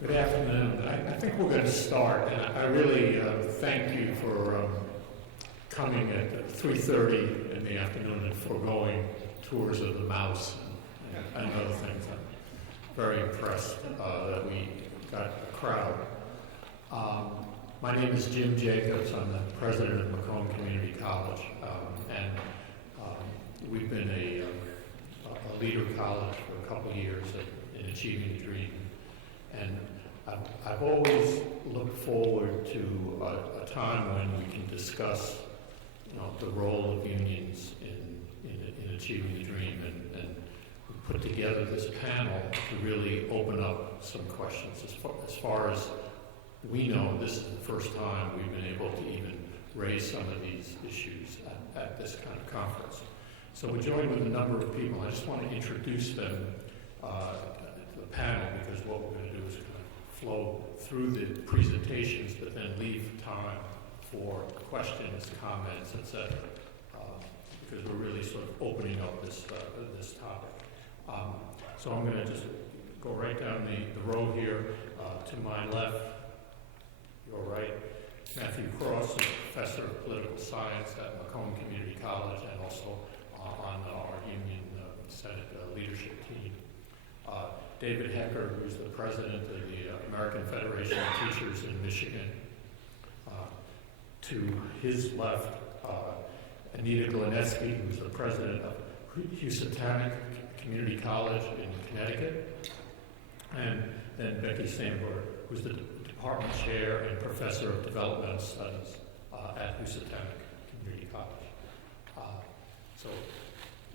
Good afternoon. I think we're going to start, and I really thank you for coming at 3:30 in the afternoon and foregoing tours of the Mouse and other things. I'm very impressed that we got a crowd. My name is Jim Jacobs. I'm the president of Macomb Community College, and we've been a leader college for a couple of years in achieving the dream. And I've always looked forward to a time when we can discuss, the role of unions in achieving the dream, and we put together this panel to really open up some questions. As far as we know, this is the first time we've been able to even raise some of these issues at this kind of conference. So we're joined with a number of people. I just want to introduce them to the panel, because what we're going to do is kind of flow through the presentations, but then leave time for questions, comments, etc. Because we're really sort of opening up this topic. So I'm going to just go right down the row here. To my left, your right, Matthew Cross, is professor of political science at Macomb Community College and also on our Union Senate leadership team. David Hecker, who's the president of the American Federation of Teachers in Michigan. To his left, Anita Glenetsky, who's the president of Housatonic Community College in Connecticut. And then Becky Sandberg, who's the department chair and professor of developmental studies at Housatonic Community College. So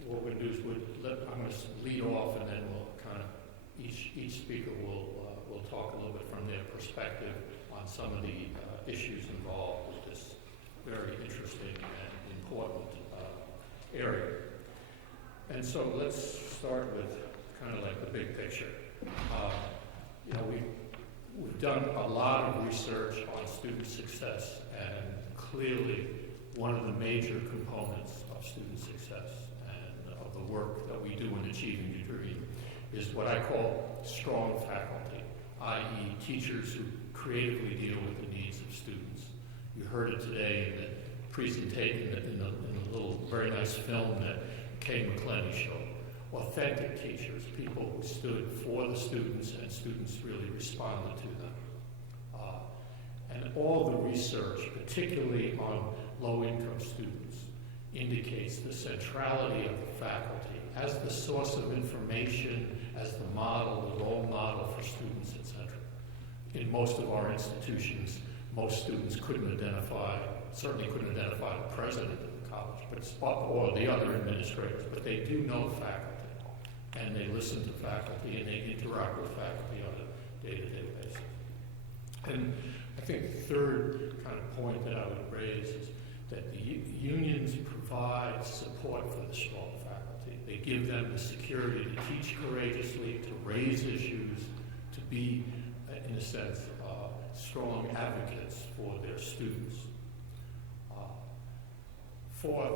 what we'll do is I'm going to lead off, and then we'll kind of each speaker will talk a little bit from their perspective on some of the issues involved with this very interesting and important area. And so let's start with kind of like the big picture. We've done a lot of research on student success, and clearly one of the major components of student success and of the work that we do in achieving the dream is what I call strong faculty, i.e. teachers who creatively deal with the needs of students. You heard it today in the presentation, in the little very nice film that Kay McClenny showed. Authentic teachers, people who stood for the students and students really responded to them. And all the research, particularly on low-income students, indicates the centrality of the faculty as the source of information, as the model, the role model for students, etc. In most of our institutions, most students certainly couldn't identify the president of the college, or the other administrators, but they do know faculty. And they listen to faculty, and they interact with faculty on a day-to-day basis. And I think the third kind of point that I would raise is that the unions provide support for the strong faculty. They give them the security to teach courageously, to raise issues, to be, in a sense, strong advocates for their students. Fourth,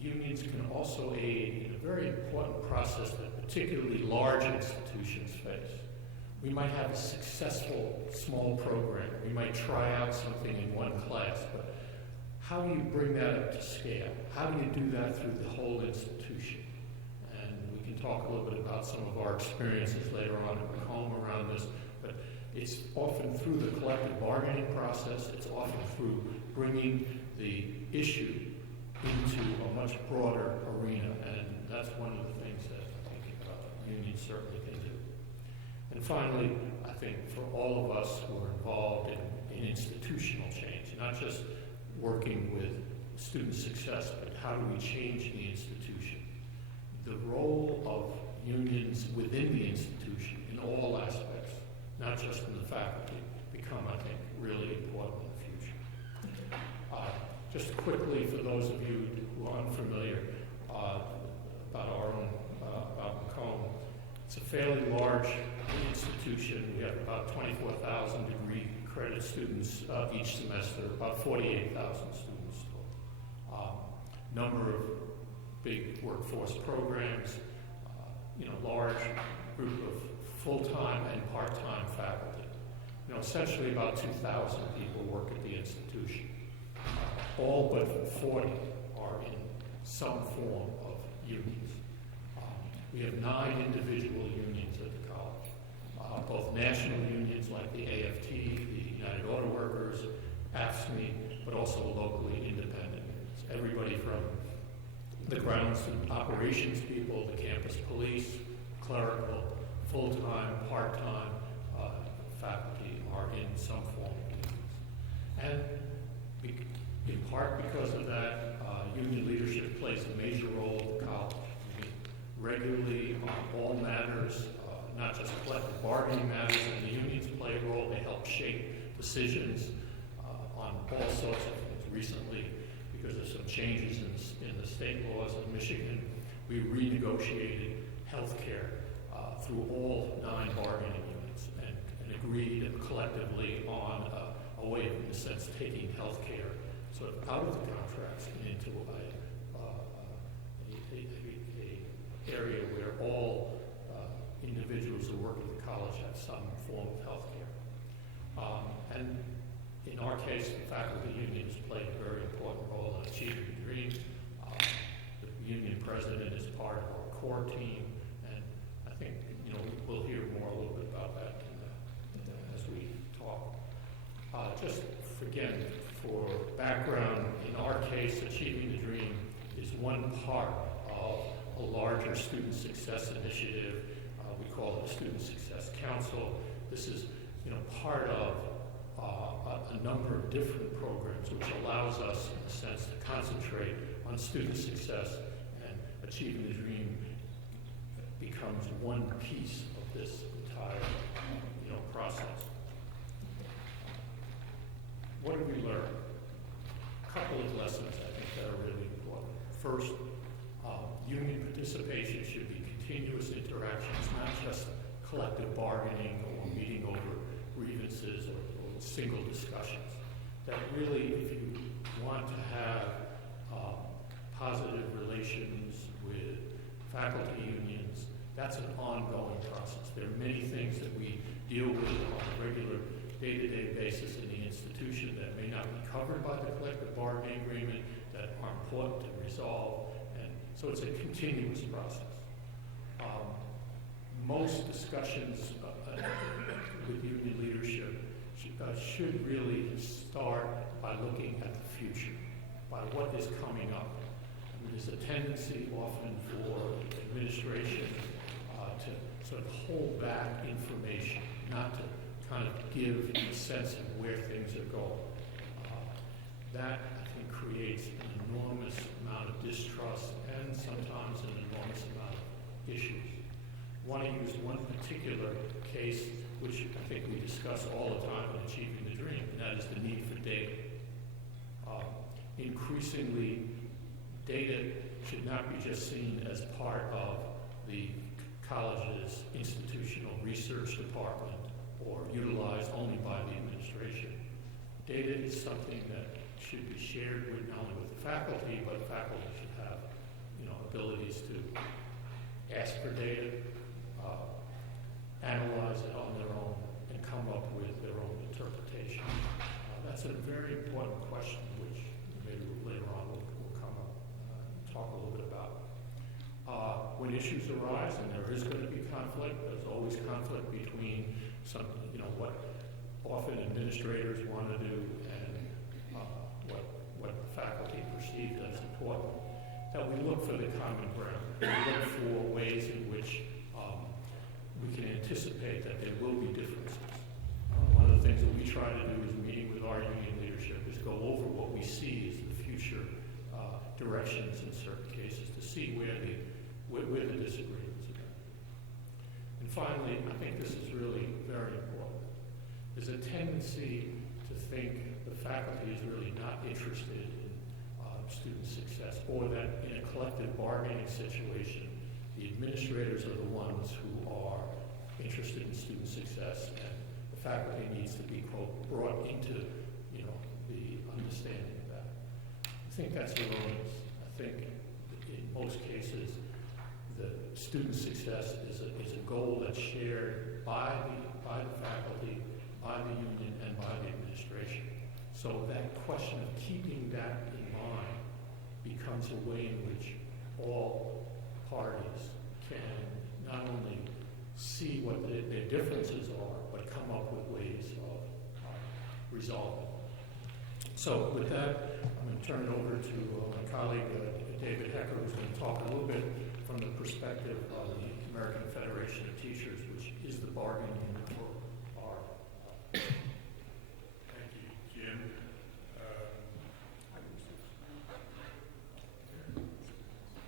unions can also aid in a very important process that particularly large institutions face. We might have a successful small program. We might try out something in one class, but how do you bring that up to scale? How do you do that through the whole institution? And we can talk a little bit about some of our experiences later on at Macomb around this, but it's often through the collective bargaining process. It's often through bringing the issue into a much broader arena, and that's one of the things that I think unions certainly can do. And finally, I think for all of us who are involved in institutional change, not just working with student success, but how do we change the institution? The role of unions within the institution in all aspects, not just in the faculty, become, I think, really important in the future. Just quickly, for those of you who are unfamiliar about our own, about Macomb, it's a fairly large institution. We have about 24,000 degree credit students each semester, about 48,000 students. Number of big workforce programs, large group of full-time and part-time faculty. essentially about 2,000 people work at the institution. All but 40 are in some form of unions. We have 9 individual unions at the college, both national unions like the AFT, the United Auto Workers, AFSCME, but also locally independent unions. Everybody from the grounds and operations people, the campus police, clerical, full-time, part-time faculty are in some form of unions. And in part because of that, union leadership plays a major role at the college. We meet regularly on all matters, not just collective bargaining matters, and the unions play a role. They help shape decisions on all sorts of things. Recently, because of some changes in the state laws in Michigan, we renegotiated health care through all 9 bargaining units and agreed collectively on a way of, in a sense, taking health care sort of out of the contracts and into a area where all individuals who work at the college have some form of health care. And in our case, the faculty unions played a very important role in achieving the dream. The union president is part of our core team, and I think we'll hear more a little bit about that as we talk. Just again, for background, in our case, Achieving the Dream is one part of a larger student success initiative. We call it the Student Success Council. This is part of a number of different programs which allows us, in a sense, to concentrate on student success, and Achieving the Dream becomes one piece of this entire process. What did we learn? A couple of lessons I think that are really important. First, union participation should be continuous interactions, not just collective bargaining or meeting over grievances or single discussions. That really, if you want to have positive relations with faculty unions, that's an ongoing process. There are many things that we deal with on a regular day-to-day basis in the institution that may not be covered by the collective bargaining agreement that are important to resolve, and so it's a continuous process. Most discussions with union leadership should really start by looking at the future, by what is coming up. There's a tendency often for administration to sort of hold back information, not to kind of give a sense of where things are going. That, I think, creates an enormous amount of distrust and sometimes an enormous amount of issues. I want to use one particular case, which I think we discuss all the time in Achieving the Dream, and that is the need for data. Increasingly, data should not be just seen as part of the college's institutional research department or utilized only by the administration. Data is something that should be shared with not only with the faculty, but faculty should have abilities to ask for data, analyze it on their own, and come up with their own interpretation. That's a very important question, which maybe later on we'll come up and talk a little bit about. When issues arise, and there is going to be conflict, there's always conflict between what often administrators want to do and what the faculty perceive as important, that we look for the common ground. We look for ways in which we can anticipate that there will be differences. One of the things that we try to do is meeting with our union leadership is go over what we see as the future directions in certain cases to see where the disagreements are. And finally, I think this is really very important. There's a tendency to think the faculty is really not interested in student success, or that in a collective bargaining situation, the administrators are the ones who are interested in student success, and the faculty needs to be, quote, brought into, the understanding of that. I think that's erroneous. I think in most cases, the student success is a goal that's shared by the faculty, by the union and by the administration. So that question of keeping that in mind becomes a way in which all parties can not only see what their differences are, but come up with ways of resolving. So with that, I'm going to turn it over to my colleague, David Hecker, who's going to talk a little bit from the perspective of the American Federation of Teachers, which is the bargaining unit for our. Thank you, Jim.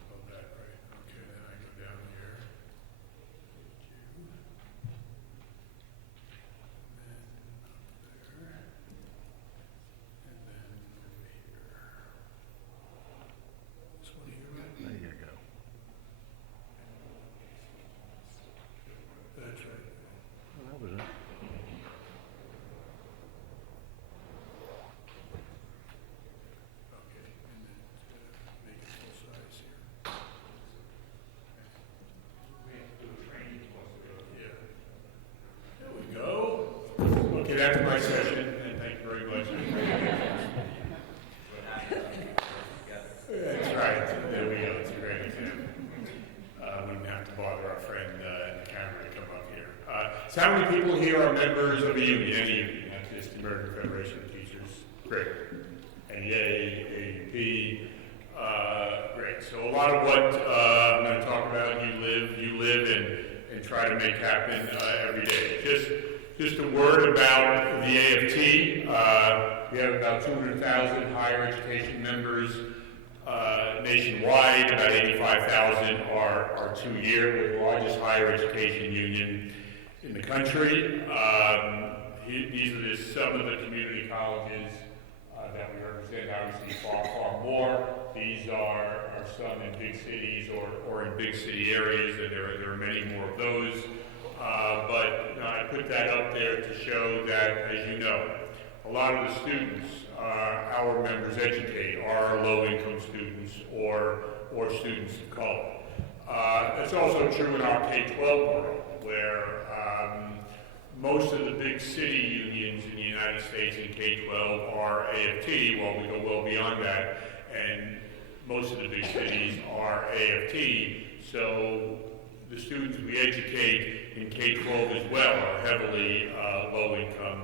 Love that, right? Okay, then I go down here. Thank you. And then up there. And then over here. This one here, right? There you go. That's right. Well, that was it. Okay, and then make it full size here. Yeah. There we go. Okay, that's my session, and thank you very much. That's right. There we go. It's a great example. We didn't have to bother our friend in the camera to come up here. So how many people here are members of a union? Any union, not just the American Federation of Teachers? Great. NEA, AUP. Great. So a lot of what I'm going to talk about, you live and try to make happen every day. Just a word about the AFT. We have about 200,000 higher education members nationwide. About 85,000 are two-year. We're the largest higher education union in the country. These are just some of the community colleges that we represent. Obviously, far more. These are some in big cities or in big city areas, and there are many more of those. But I put that up there to show that, as you know, a lot of the students our members educate are low-income students or students of color. That's also true in our K-12 world, where most of the big city unions in the United States in K-12 are AFT, while we go well beyond that, and most of the big cities are AFT, so the students we educate in K-12 as well are heavily low-income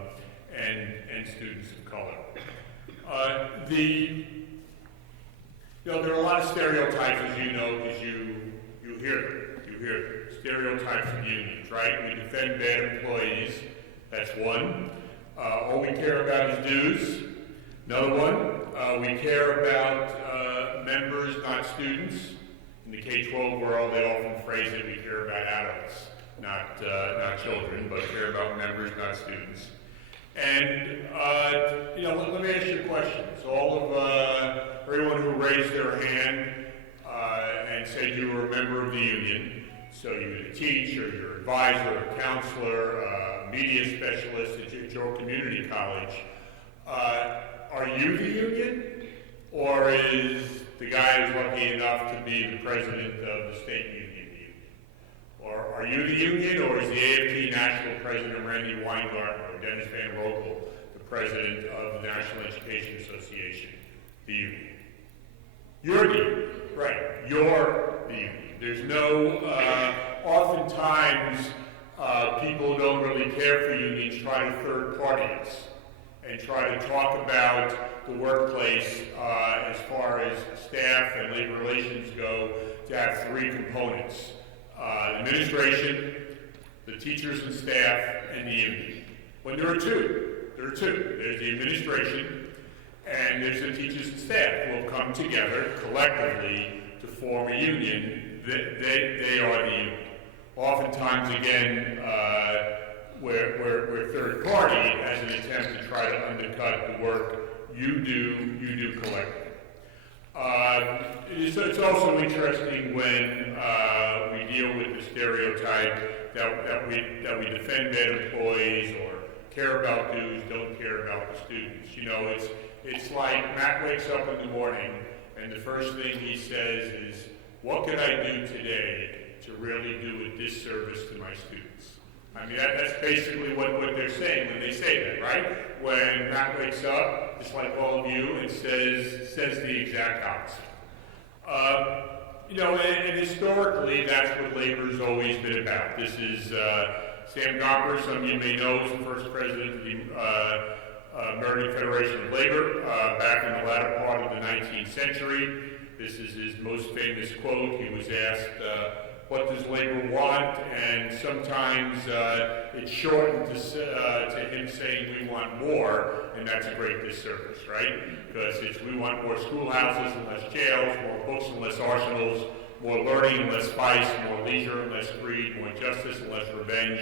and students of color. There are a lot of stereotypes, as you know, because you hear them. You hear them. Stereotypes of unions, right? We defend bad employees. That's one. All we care about is dues. Another one. We care about members, not students. In the K-12 world, they often phrase it, we care about adults, not children, but care about members, not students. And, let me ask you a question. So all of everyone who raised their hand and said you were a member of the union, so you're a teacher, you're an advisor, a counselor, a media specialist at your community college, are you the union? Or is the guy who's lucky enough to be the president of the state union? Or are you the union, or is the AFT National President Randy Weingarten or Dennis Van Rokel the president of the National Education Association, the union? You're the union, right? You're the union. There's no, oftentimes people don't really care for unions, try to third parties and try to talk about the workplace as far as staff and labor relations go to have three components. The administration, the teachers and staff, and the union. When there are two. There's the administration and there's the teachers and staff who have come together collectively to form a union. They are the union. Oftentimes, again, we're third party as an attempt to try to undercut the work you do collectively. It's also interesting when we deal with the stereotype that we defend bad employees or care about dues, don't care about the students. It's like Matt wakes up in the morning and the first thing he says is, what can I do today to really do a disservice to my students? I mean, that's basically what they're saying when they say that, right? When Matt wakes up, just like all of you, and says the exact opposite. And historically, that's what labor's always been about. This is Sam Gopper, some of you may know, is the first president of the American Federation of Labor back in the latter part of the 19th century. This is his most famous quote. He was asked, what does labor want? And sometimes it's shortened to him saying we want more, and that's a great disservice, right? Because it's we want more schoolhouses and less jails, more books and less arsenals, more learning and less vice, more leisure and less greed, more justice and less revenge.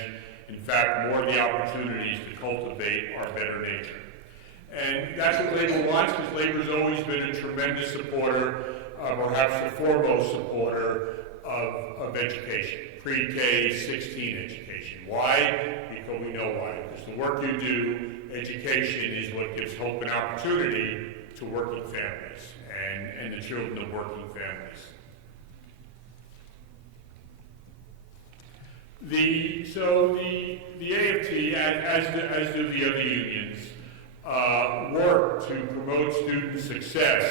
In fact, more of the opportunities to cultivate our better nature. And that's what labor wants, because labor's always been a tremendous supporter, perhaps the foremost supporter of education, pre-K 16 education. Why? Because we know why. Because the work you do, education is what gives hope and opportunity to working families and the children of working families. The AFT, as do the other unions, work to promote student success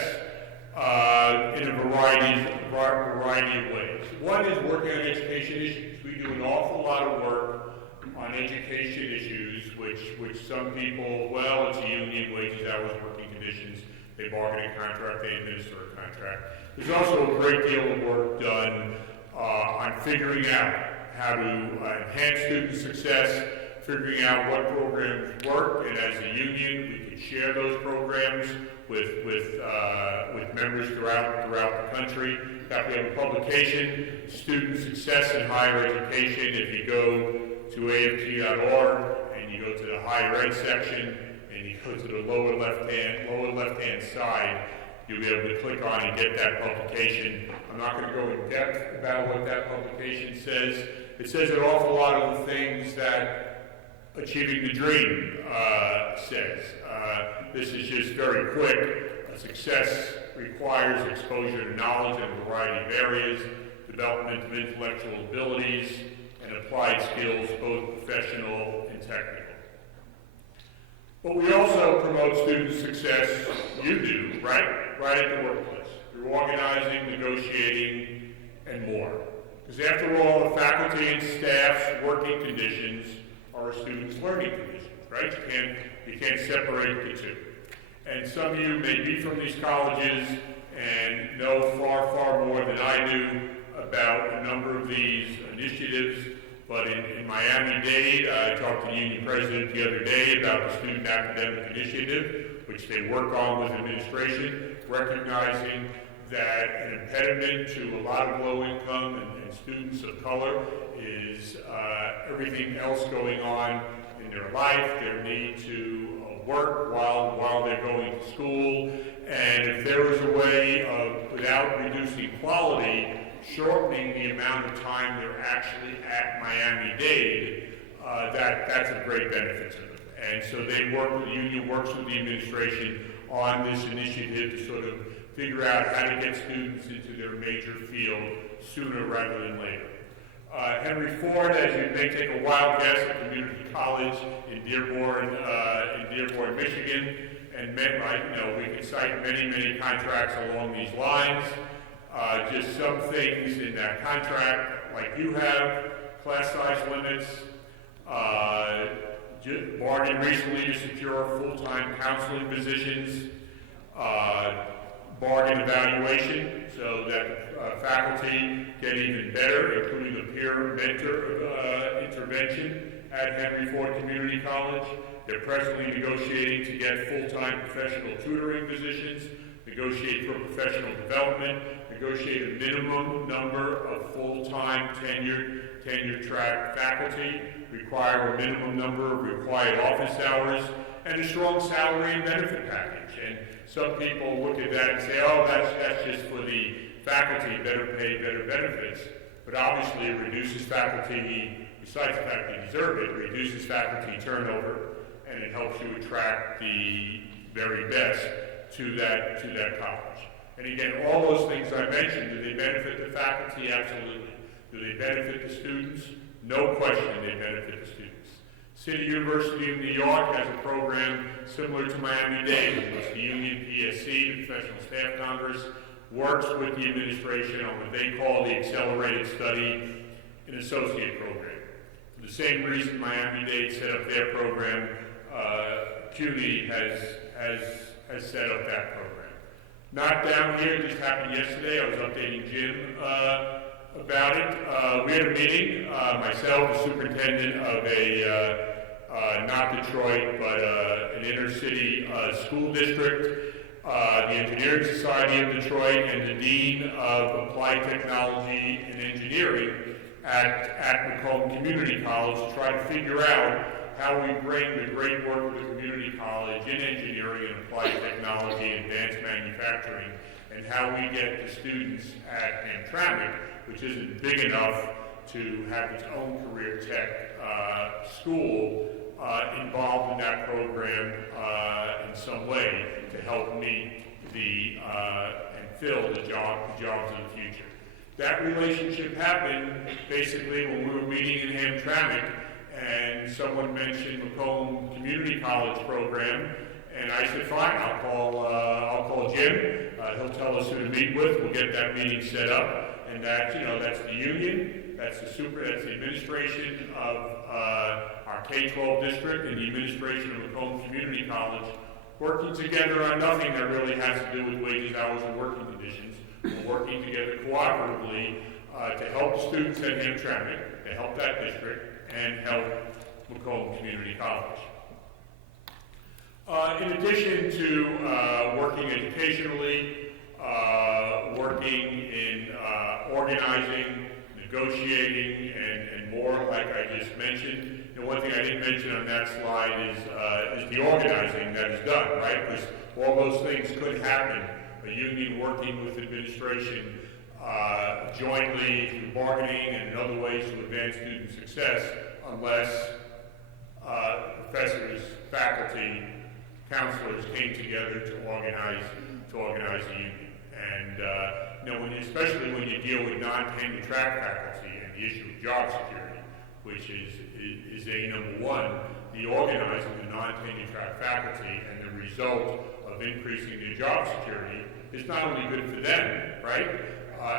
in a variety of ways. One is working on education issues. We do an awful lot of work on education issues, which some people, well, it's a union, wages, hours, working conditions, they bargain a contract, they administer a contract. There's also a great deal of work done on figuring out how to enhance student success, figuring out what programs work, and as a union, we can share those programs with members throughout the country. In fact, we have a publication, Student Success in Higher Education. If you go to aft.org and you go to the higher ed section and you go to the lower left-hand side, you'll be able to click on and get that publication. I'm not going to go in depth about what that publication says. It says an awful lot of the things that Achieving the Dream says. This is just very quick. Success requires exposure to knowledge in a variety of areas, development of intellectual abilities, and applied skills, both professional and technical. But we also promote student success, you do, right at the workplace, through organizing, negotiating, and more. Because after all, the faculty and staff's working conditions are a student's learning conditions, right? You can't separate the two. And some of you may be from these colleges and know far, far more than I do about a number of these initiatives. But in Miami-Dade, I talked to the union president the other day about the Student Academic Initiative, which they work on with administration, recognizing that an impediment to a lot of low-income and students of color is everything else going on in their life, their need to work while they're going to school, and if there was a way of, without reducing quality, shortening the amount of time they're actually at Miami-Dade, that's a great benefit to them. And so the union works with the administration on this initiative to sort of figure out how to get students into their major field sooner rather than later. Henry Ford, as you may take a wild guess, at community college in Dearborn, Michigan, and we can cite many contracts along these lines. Just some things in that contract, like you have, class size limits, bargained recently to secure full-time counseling positions, bargain evaluation, so that faculty get even better, including the peer mentor intervention at Henry Ford Community College. They're presently negotiating to get full-time professional tutoring positions, negotiate for professional development, negotiate a minimum number of full-time tenure track faculty, require a minimum number of required office hours, and a strong salary and benefit package. And some people look at that and say, oh, that's just for the faculty, better pay, better benefits. But obviously it reduces faculty, besides the fact they deserve it, it reduces faculty turnover, and it helps you attract the very best to that college. And again, all those things I mentioned, do they benefit the faculty? Absolutely. Do they benefit the students? No question they benefit the students. City University of New York has a program similar to Miami-Dade, in which the Union PSC, the Professional Staff Congress, works with the administration on what they call the Accelerated Study and Associate Program. For the same reason Miami-Dade set up their program, CUNY has set up that program. Not down here, it just happened yesterday. I was updating Jim about it. We had a meeting, myself, the superintendent of a, not Detroit, but an inner city school district, the Engineering Society of Detroit, and the Dean of Applied Technology and Engineering at Macomb Community College to try to figure out how we bring the great work of the community college in engineering and applied technology and advanced manufacturing, and how we get the students at Hamtramck, which isn't big enough to have its own career tech school, involved in that program in some way to help meet the and fill the jobs of the future. That relationship happened basically when we were meeting in Hamtramck, and someone mentioned Macomb Community College program, and I said, fine, I'll call Jim. He'll tell us who to meet with. We'll get that meeting set up, and that's the union, that's the administration of our K-12 district, and the administration of Macomb Community College, working together on nothing that really has to do with wages, hours, and working conditions. We're working together cooperatively to help students at Hamtramck, to help that district, and help Macomb Community College. In addition to working educationally, working in organizing, negotiating, and more, like I just mentioned. And one thing I didn't mention on that slide is the organizing that is done, right? Because all those things could happen. A union working with administration jointly through bargaining and in other ways to advance student success, unless professors, faculty, counselors came together to organize a union. And especially when you deal with non-tenure track faculty and the issue of job security, which is a number one, the organizing of non-tenure track faculty and the result of increasing their job security is not only good for them, right,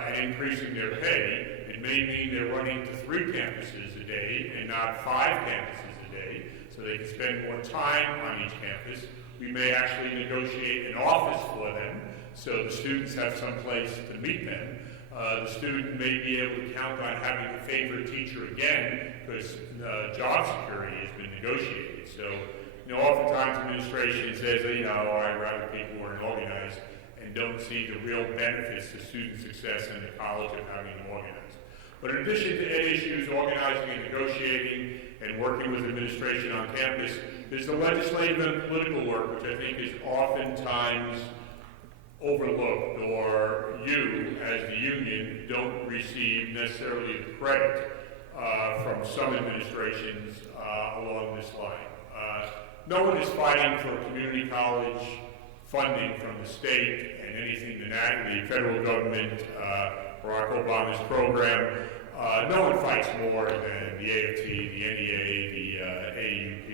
and increasing their pay. It may mean they're running to 3 campuses a day and not 5 campuses a day, so they can spend more time on each campus. We may actually negotiate an office for them, so the students have some place to meet them. The student may be able to count on having a favorite teacher again, because job security has been negotiated. So, oftentimes administration says, I'd rather people who are organized, and don't see the real benefits to student success in the college of having them organized. But in addition to ed issues, organizing and negotiating and working with administration on campus, there's the legislative and political work, which I think is oftentimes overlooked, or you, as the union, don't receive necessarily the credit from some administrations along this line. No one is fighting for community college funding from the state and anything the federal government, Barack Obama's program. No one fights more than the AFT, the NEA, the AUP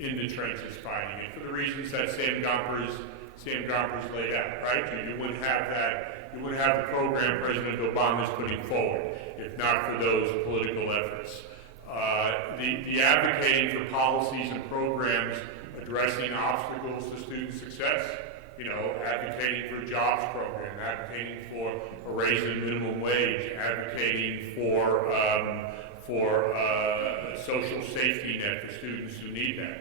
in the trenches fighting it for the reasons that Sam Gompers laid out, right? You wouldn't have that. You wouldn't have the program President Obama is putting forward if not for those political efforts. The advocating for policies and programs addressing obstacles to student success, advocating for a jobs program, advocating for a raise in minimum wage, advocating for a social safety net for students who need that.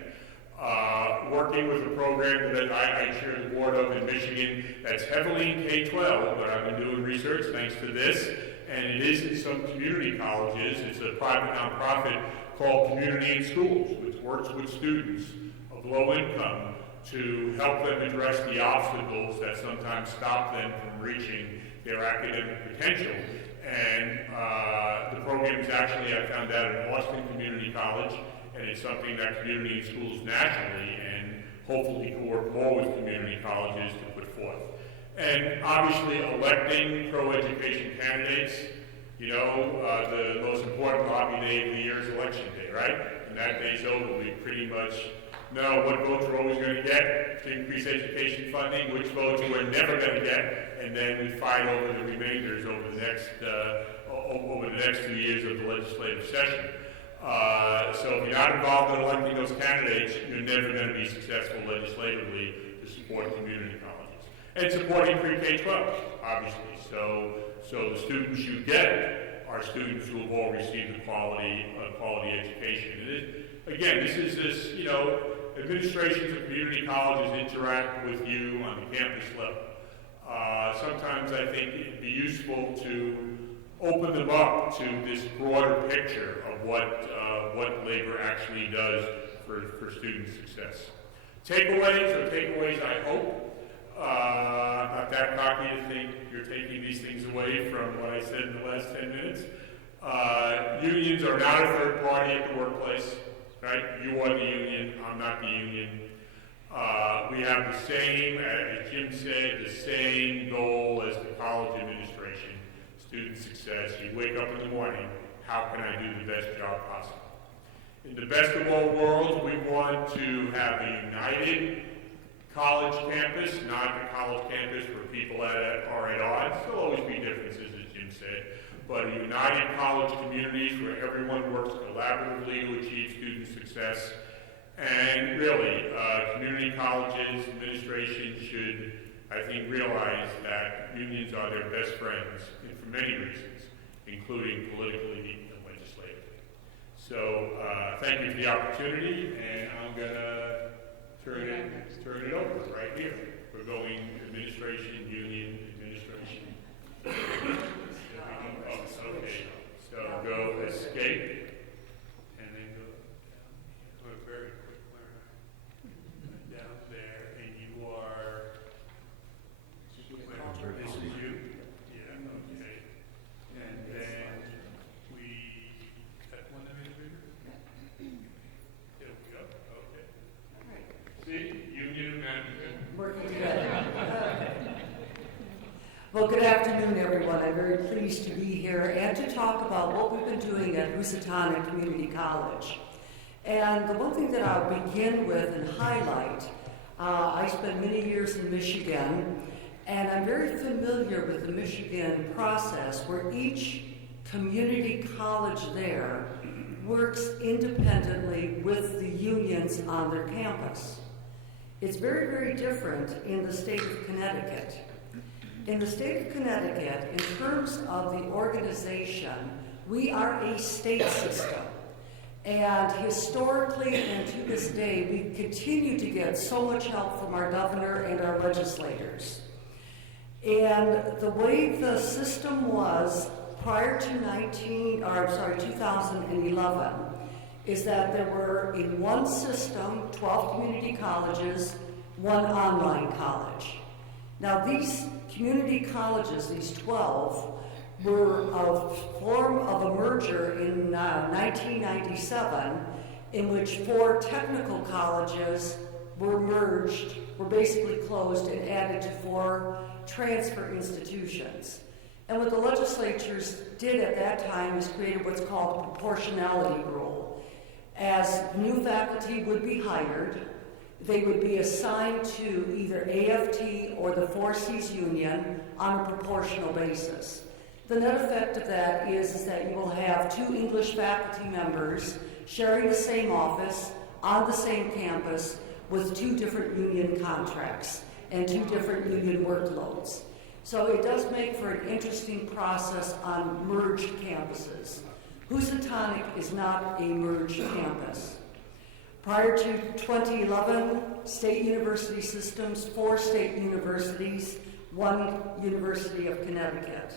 Working with a program that I chair the board of in Michigan that's heavily in K-12, but I've been doing research thanks to this, and it is in some community colleges. It's a private nonprofit called Community in Schools, which works with students of low income to help them address the obstacles that sometimes stop them from reaching their academic potential. And the program is actually, I found out, at Austin Community College, and it's something that Community in Schools nationally and hopefully can work more with community colleges to put forth. And obviously electing pro-education candidates, The most important lobby day of the year is election day, right? And that day's over. We pretty much know what votes we're always going to get to increase education funding, which votes we're never going to get, and then we fight over the remainders over the next 2 years of the legislative session. So if you're not involved in electing those candidates, you're never going to be successful legislatively to support community colleges. And supporting pre-K-12, obviously. So the students you get are students who have all received a quality education. Again, administrations of community colleges interact with you on the campus level. Sometimes I think it'd be useful to open them up to this broader picture of what labor actually does for student success. Takeaways, I hope. I'm not that cocky to think you're taking these things away from what I said in the last 10 minutes. Unions are not a third party at the workplace, right? You are the union, I'm not the union. We have the same, as Jim said, the same goal as the college administration, student success. You wake up in the morning, how can I do the best job possible? In the best of all worlds, we want to have a united college campus, not a college campus where people are at odds. There'll always be differences, as Jim said, but a united college communities where everyone works collaboratively to achieve student success. And really, community colleges, administration should, I think, realize that unions are their best friends, and for many reasons, including politically and legislatively. So thank you for the opportunity, and I'm going to turn it over right here. We're going administration, union, administration. Okay. So go escape, and then go down. Very quick, down there, and you are. This is you. Yeah. Okay. And then that one that is bigger. There we go. Okay. See, union management. Working together. Well, good afternoon, everyone. I'm very pleased to be here and to talk about what we've been doing at Housatonic Community College. And the one thing that I'll begin with and highlight, I spent many years in Michigan, and I'm very familiar with the Michigan process where each community college there works independently with the unions on their campus. It's very, very different in the state of Connecticut. In the state of Connecticut, in terms of the organization, we are a state system. And historically and to this day, we continue to get so much help from our governor and our legislators. And the way the system was prior to 2011 is that there were in one system 12 community colleges, one online college. Now these community colleges, these 12, were a form of a merger in 1997 in which 4 technical colleges were merged, were basically closed and added to 4 transfer institutions. And what the legislatures did at that time is created what's called a proportionality rule. As new faculty would be hired, they would be assigned to either AFT or the 4Cs union on a proportional basis. The net effect of that is that you will have 2 English faculty members sharing the same office on the same campus with 2 different union contracts and 2 different union workloads. So it does make for an interesting process on merged campuses. Housatonic is not a merged campus. Prior to 2011, state university systems, 4 state universities, 1 University of Connecticut.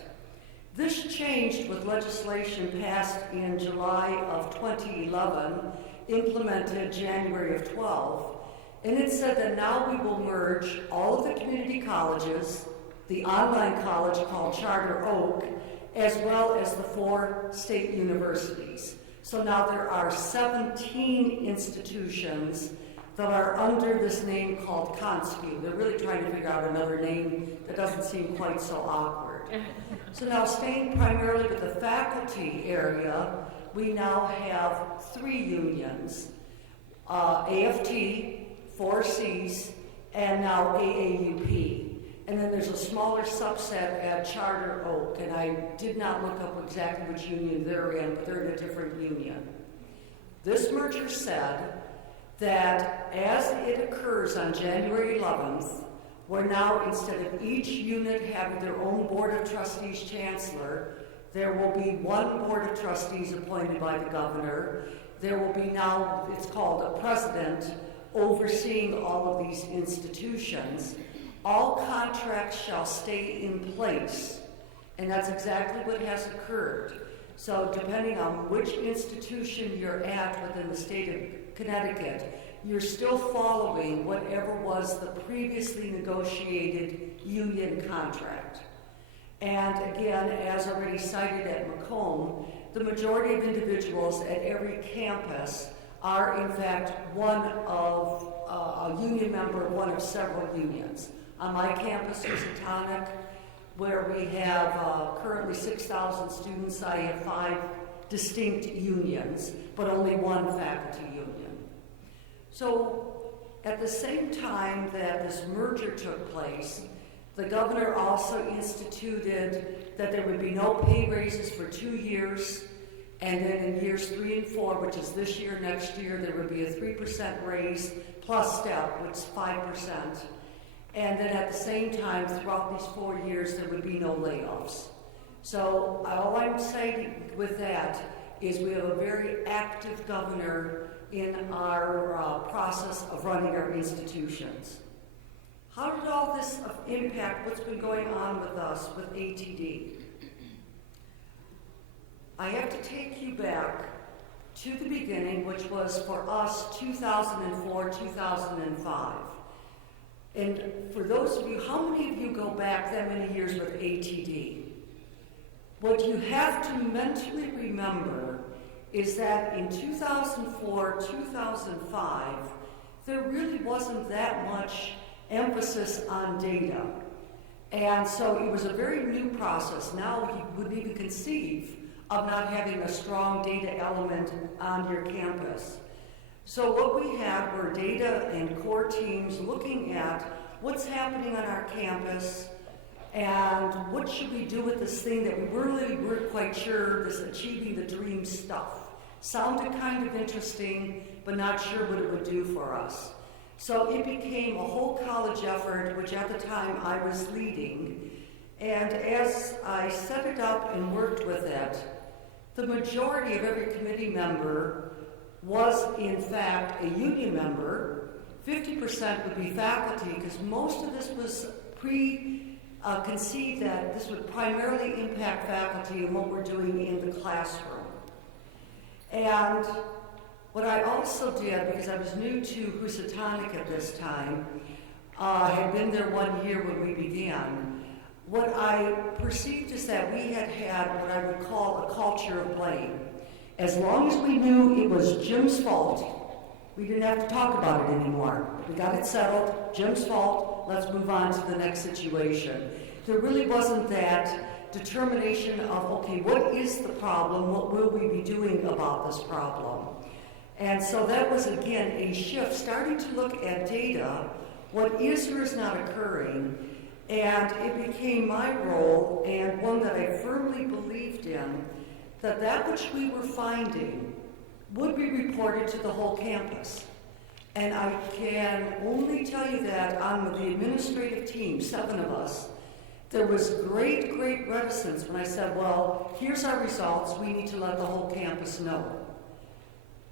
This changed with legislation passed in July of 2011, implemented January of 12, and it said that now we will merge all of the community colleges, the online college called Charter Oak, as well as the 4 state universities. So now there are 17 institutions that are under this name called ConSCU. They're really trying to figure out another name that doesn't seem quite so awkward. So now staying primarily with the faculty area, we now have 3 unions, AFT, 4Cs, and now AAUP. And then there's a smaller subset at Charter Oak, and I did not look up exactly which union they're in, but they're in a different union. This merger said that as it occurs on January 11th, where now instead of each unit having their own Board of Trustees chancellor, there will be one Board of Trustees appointed by the governor. There will be now, it's called a president, overseeing all of these institutions. All contracts shall stay in place, and that's exactly what has occurred. So depending on which institution you're at within the state of Connecticut, you're still following whatever was the previously negotiated union contract. And again, as already cited at Macomb, the majority of individuals at every campus are in fact one of a union member of one of several unions. On my campus, Housatonic, where we have currently 6,000 students, I have 5 distinct unions, but only one faculty union. So at the same time that this merger took place, the governor also instituted that there would be no pay raises for 2 years, and then in years 3 and 4, which is this year, next year, there would be a 3% raise plus step, which is 5%. And then at the same time, throughout these 4 years, there would be no layoffs. So all I'm saying with that is we have a very active governor in our process of running our institutions. How did all this impact what's been going on with us with ATD? I have to take you back to the beginning, which was for us 2004, 2005. And for those of you, how many of you go back that many years with ATD? What you have to mentally remember is that in 2004, 2005, there really wasn't that much emphasis on data. And so it was a very new process. Now you wouldn't even conceive of not having a strong data element on your campus. So what we had were data and core teams looking at what's happening on our campus and what should we do with this thing that we really weren't quite sure, this achieving the dream stuff. Sounded kind of interesting, but not sure what it would do for us. So it became a whole college effort, which at the time I was leading. And as I set it up and worked with it, the majority of every committee member was in fact a union member. 50% would be faculty, because most of this was conceived that this would primarily impact faculty and what we're doing in the classroom. And what I also did, because I was new to Housatonic at this time, I had been there 1 year when we began, what I perceived is that we had what I would call a culture of blame. As long as we knew it was Jim's fault, we didn't have to talk about it anymore. We got it settled, Jim's fault, let's move on to the next situation. There really wasn't that determination of, okay, what is the problem? What will we be doing about this problem? And so that was, again, a shift, starting to look at data, what is or is not occurring, and it became my role, and one that I firmly believed in, that which we were finding would be reported to the whole campus. And I can only tell you that on the administrative team, 7 of us, there was great reticence when I said, well, here's our results, we need to let the whole campus know.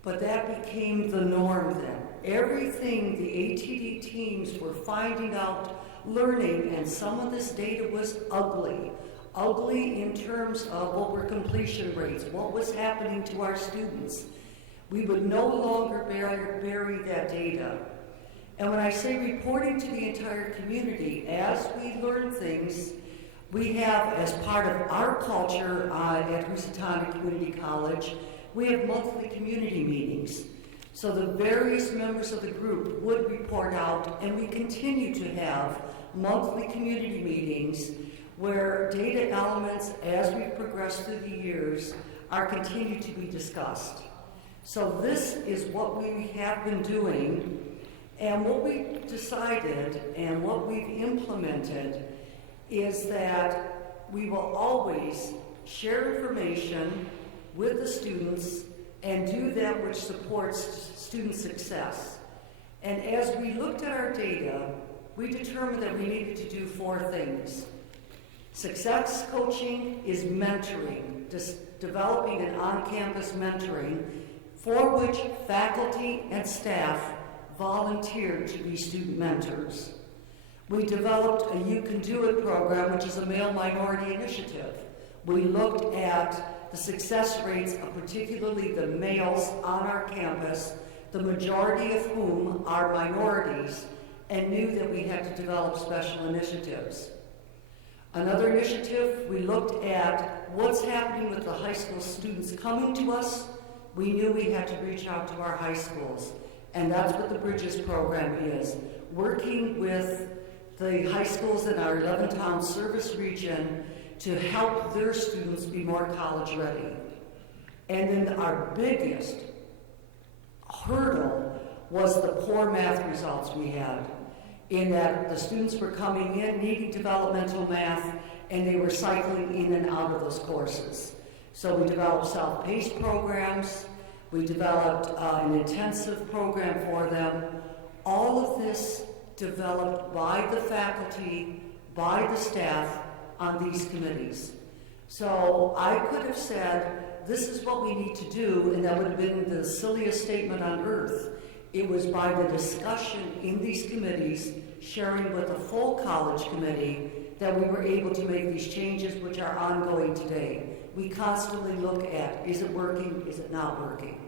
But that became the norm then. Everything the ATD teams were finding out, learning, and some of this data was ugly. Ugly in terms of what were completion rates, what was happening to our students. We would no longer bury that data. And when I say reporting to the entire community, as we learn things, we have, as part of our culture at Housatonic Community College, we have monthly community meetings. So the various members of the group would report out, and we continue to have monthly community meetings where data elements, as we progress through the years, are continued to be discussed. So this is what we have been doing, and what we decided and what we've implemented is that we will always share information with the students and do that which supports student success. And as we looked at our data, we determined that we needed to do 4 things. Success coaching is mentoring, developing an on-campus mentoring for which faculty and staff volunteered to be student mentors. We developed a You Can Do It program, which is a male minority initiative. We looked at the success rates of particularly the males on our campus, the majority of whom are minorities, and knew that we had to develop special initiatives. Another initiative, we looked at what's happening with the high school students coming to us. We knew we had to reach out to our high schools, and that's what the Bridges program is, working with the high schools in our 11-town service region to help their students be more college ready. And then our biggest hurdle was the poor math results we had, in that the students were coming in needing developmental math, and they were cycling in and out of those courses. So we developed self-paced programs, we developed an intensive program for them. All of this developed by the faculty, by the staff on these committees. So I could have said, this is what we need to do, and that would have been the silliest statement on earth. It was by the discussion in these committees, sharing with the full college committee, that we were able to make these changes, which are ongoing today. We constantly look at, is it working, is it not working?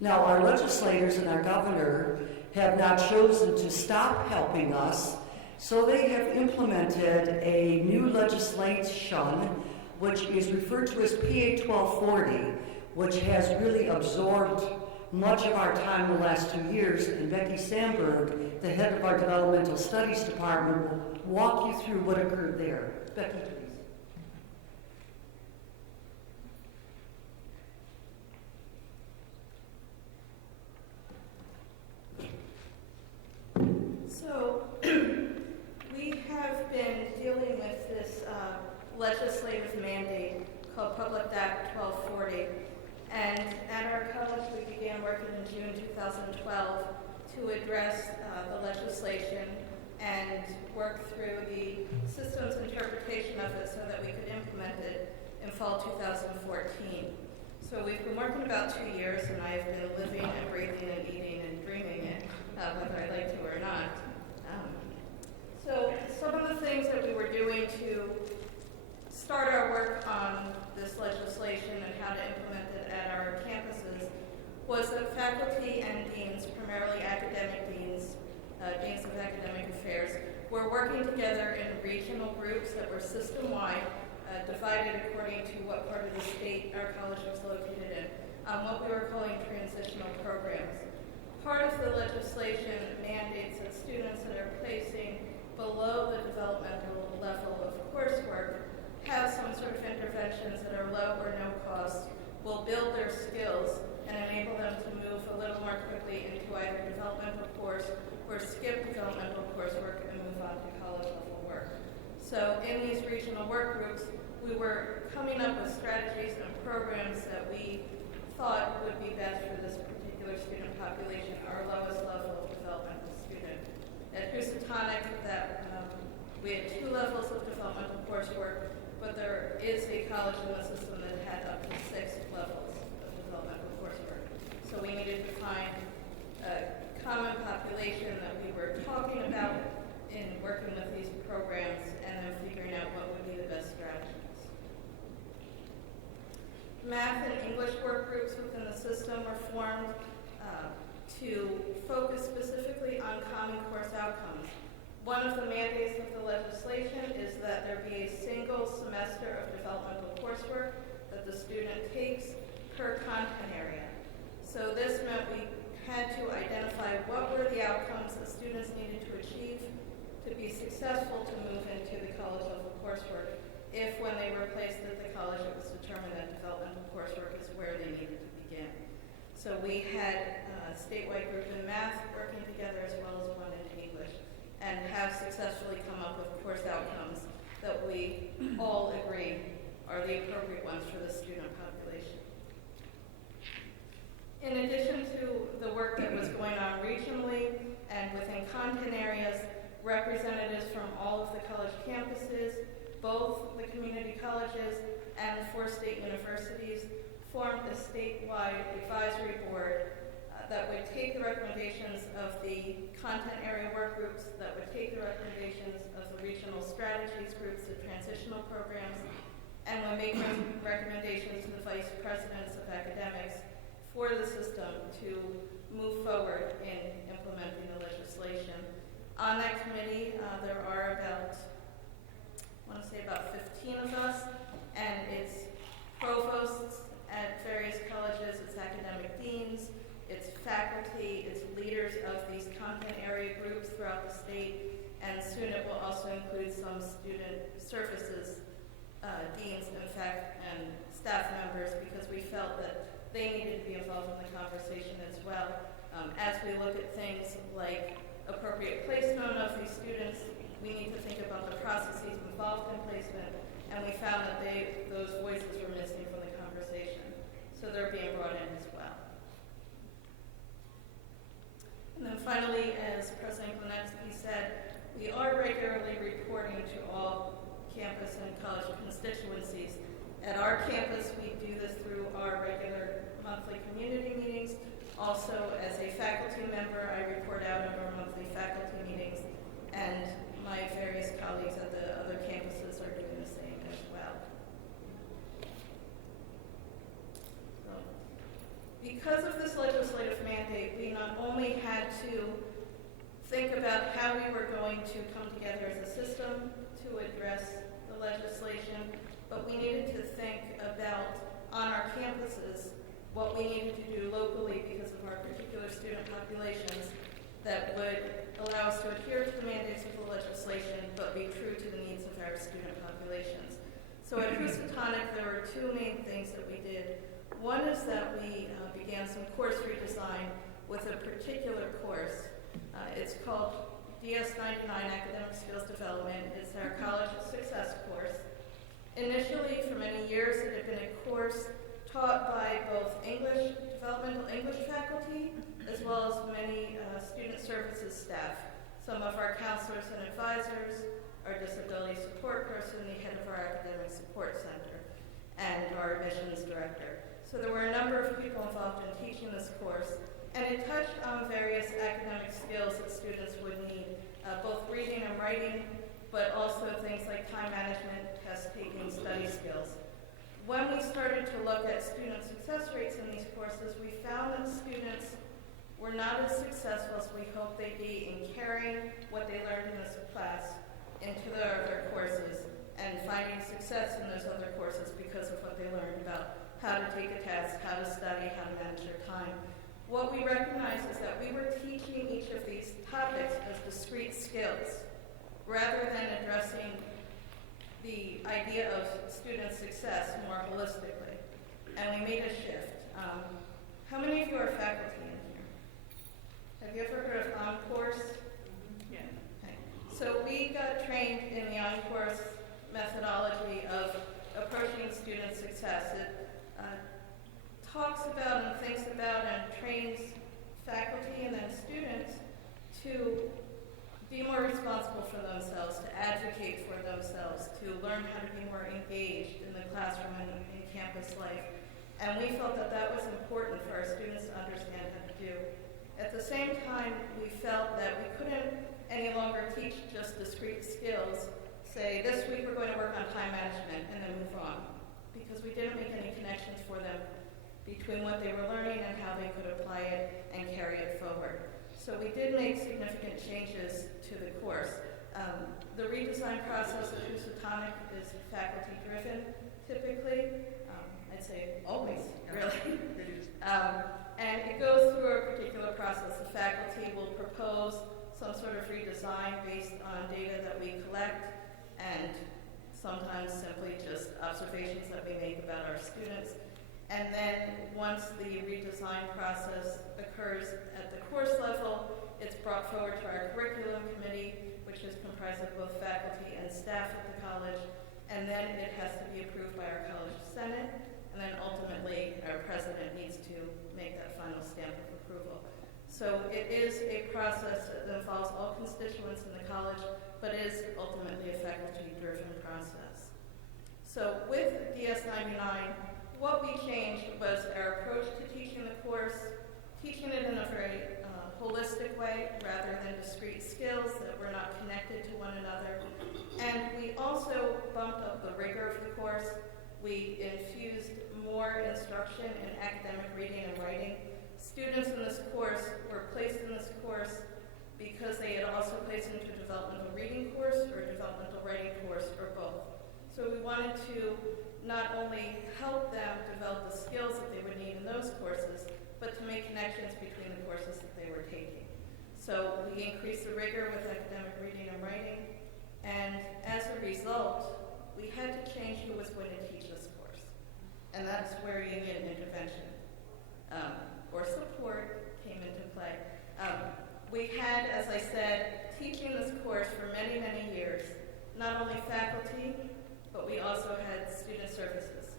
Now, our legislators and our governor have not chosen to stop helping us, so they have implemented a new legislation, which is referred to as PA 1240, which has really absorbed much of our time the last 2 years, and Becky Sandberg, the head of our Developmental Studies Department, will walk you through what occurred there. Becky, please. So, we have been dealing with this legislative mandate called Public Act 1240. And at our college, we began working in June 2012 to address the legislation and work through the systems interpretation of it so that we could implement it in fall 2014. So we've been working about 2 years, and I have been living and breathing and eating and dreaming it, whether I like to or not. So some of the things that we were doing to start our work on this legislation and how to implement it at our campuses was that faculty and deans, primarily academic deans, deans of academic affairs, were working together in regional groups that were system-wide, divided according to what part of the state our college was located in, what we were calling transitional programs. Part of the legislation mandates that students that are placing below the developmental level of coursework have some sort of interventions that are low or no cost, will build their skills and enable them to move a little more quickly into either developmental course or skip developmental coursework and move on to college level work. So in these regional work groups, we were coming up with strategies and programs that we thought would be best for this particular student population, our lowest level of developmental student. At Housatonic, we had 2 levels of developmental coursework, but there is a college in the system that had up to 6 levels of developmental coursework. So we needed to find a common population that we were talking about in working with these programs and then figuring out what would be the best strategies. Math and English work groups within the system were formed to focus specifically on common course outcomes. One of the mandates of the legislation is that there be a single semester of developmental coursework that the student takes per content area. So this meant we had to identify what were the outcomes that students needed to achieve to be successful to move into the college level coursework. coursework if, when they were placed at the college, it was determined that developmental coursework is where they needed to begin. So we had a statewide group in math working together as well as one in English, and have successfully come up with course outcomes that we all agree are the appropriate ones for the student population. In addition to the work that was going on regionally and within content areas, representatives from all of the college campuses, both the community colleges and the 4 state universities, formed a statewide advisory board that would take the recommendations of the content area work groups, that would take the recommendations of the regional strategies groups, the transitional programs, and would make recommendations to the vice presidents of academics for the system to move forward in implementing the legislation. On that committee, there are about, I want to say about 15 of us, and it's provosts at various colleges, it's academic deans, it's faculty, it's leaders of these content area groups throughout the state, and soon it will also include some student services deans, in fact, and staff members, because we felt that they needed to be involved in the conversation as well. As we look at things like appropriate placement of these students, we need to think about the processes involved in placement, and we found that those voices were missing from the conversation. So they're being brought in as well. And then finally, as President Glinetsky said, we are regularly reporting to all campus and college constituencies. At our campus, we do this through our regular monthly community meetings. Also, as a faculty member, I report out at our monthly faculty meetings, and my various colleagues at the other campuses are doing the same as well. So, because of this legislative mandate, we not only had to think about how we were going to come together as a system to address the legislation, but we needed to think about, on our campuses, what we needed to do locally because of our particular student populations that would allow us to adhere to the mandates of the legislation, but be true to the needs of our student populations. So at Housatonic, there were 2 main things that we did. One is that we began some course redesign with a particular course. It's called DS99 Academic Skills Development. It's our college success course. Initially, for many years, it had been a course taught by both developmental English faculty, as well as many student services staff. Some of our counselors and advisors, our disability support person, the head of our academic support center, and our admissions director. So there were a number of people involved in teaching this course, and it touched on various academic skills that students would need, both reading and writing, but also things like time management, test-taking, study skills. When we started to look at student success rates in these courses, we found that students were not as successful as we hoped they'd be in carrying what they learned in this class into their other courses and finding success in those other courses because of what they learned about how to take a test, how to study, how to manage their time. What we recognized is that we were teaching each of these topics as discrete skills rather than addressing the idea of student success more holistically, and we made a shift. How many of you are faculty in here? Have you ever heard of OnCourse? Yeah. Okay. So we got trained in the OnCourse methodology of approaching student success. It talks about and thinks about and trains faculty and then students to be more responsible for themselves, to advocate for themselves, to learn how to be more engaged in the classroom and in campus life. And we felt that that was important for our students to understand how to do. At the same time, we felt that we couldn't any longer teach just discrete skills, say this week we're going to work on time management and then move on, because we didn't make any connections for them between what they were learning and how they could apply it and carry it forward. So we did make significant changes to the course. The redesign process at Housatonic is faculty-driven, typically. I'd say always, really. And it goes through a particular process. The faculty will propose some sort of redesign based on data that we collect and sometimes simply just observations that we make about our students. And then once the redesign process occurs at the course level, it's brought forward to our curriculum committee, which is comprised of both faculty and staff at the college, and then it has to be approved by our college senate, and then ultimately our president needs to make that final stamp of approval. So it is a process that involves all constituents in the college, but is ultimately a faculty-driven process. So with DS99, what we changed was our approach to teaching the course, teaching it in a very holistic way rather than discrete skills that were not connected to one another. And we also bumped up the rigor of the course. We infused more instruction in academic reading and writing. Students in this course were placed in this course because they had also placed into a developmental reading course or a developmental writing course or both. So we wanted to not only help them develop the skills that they would need in those courses, but to make connections between the courses that they were taking. So we increased the rigor with academic reading and writing, and as a result, we had to change who was going to teach this course. And that's where union intervention or support came into play. We had, as I said, teaching this course for many, many years, not only faculty, but we also had student services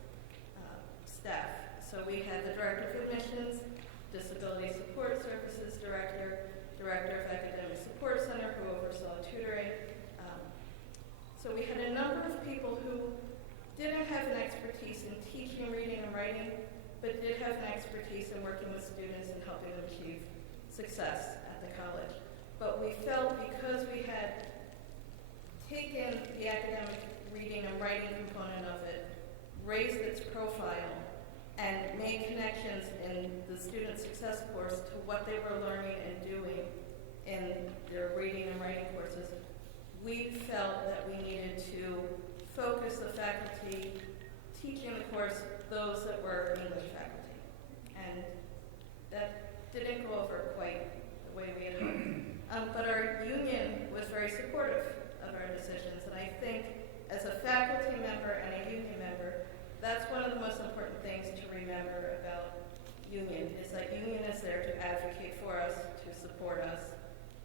staff. So we had the Director of Admissions, Disability Support Services Director, Director of Academic Support Center who oversaw tutoring. So we had a number of people who didn't have an expertise in teaching reading and writing, but did have an expertise in working with students and helping them achieve success at the college. But we felt because we had taken the academic reading and writing component of it, raised its profile, and made connections in the student success course to what they were learning and doing in their reading and writing courses, we felt that we needed to focus the faculty teaching the course, those that were English faculty. And that didn't go over quite the way we had hoped. But our union was very supportive of our decisions, and I think as a faculty member and a union member, that's one of the most important things to remember about union, is that union is there to advocate for us, to support us,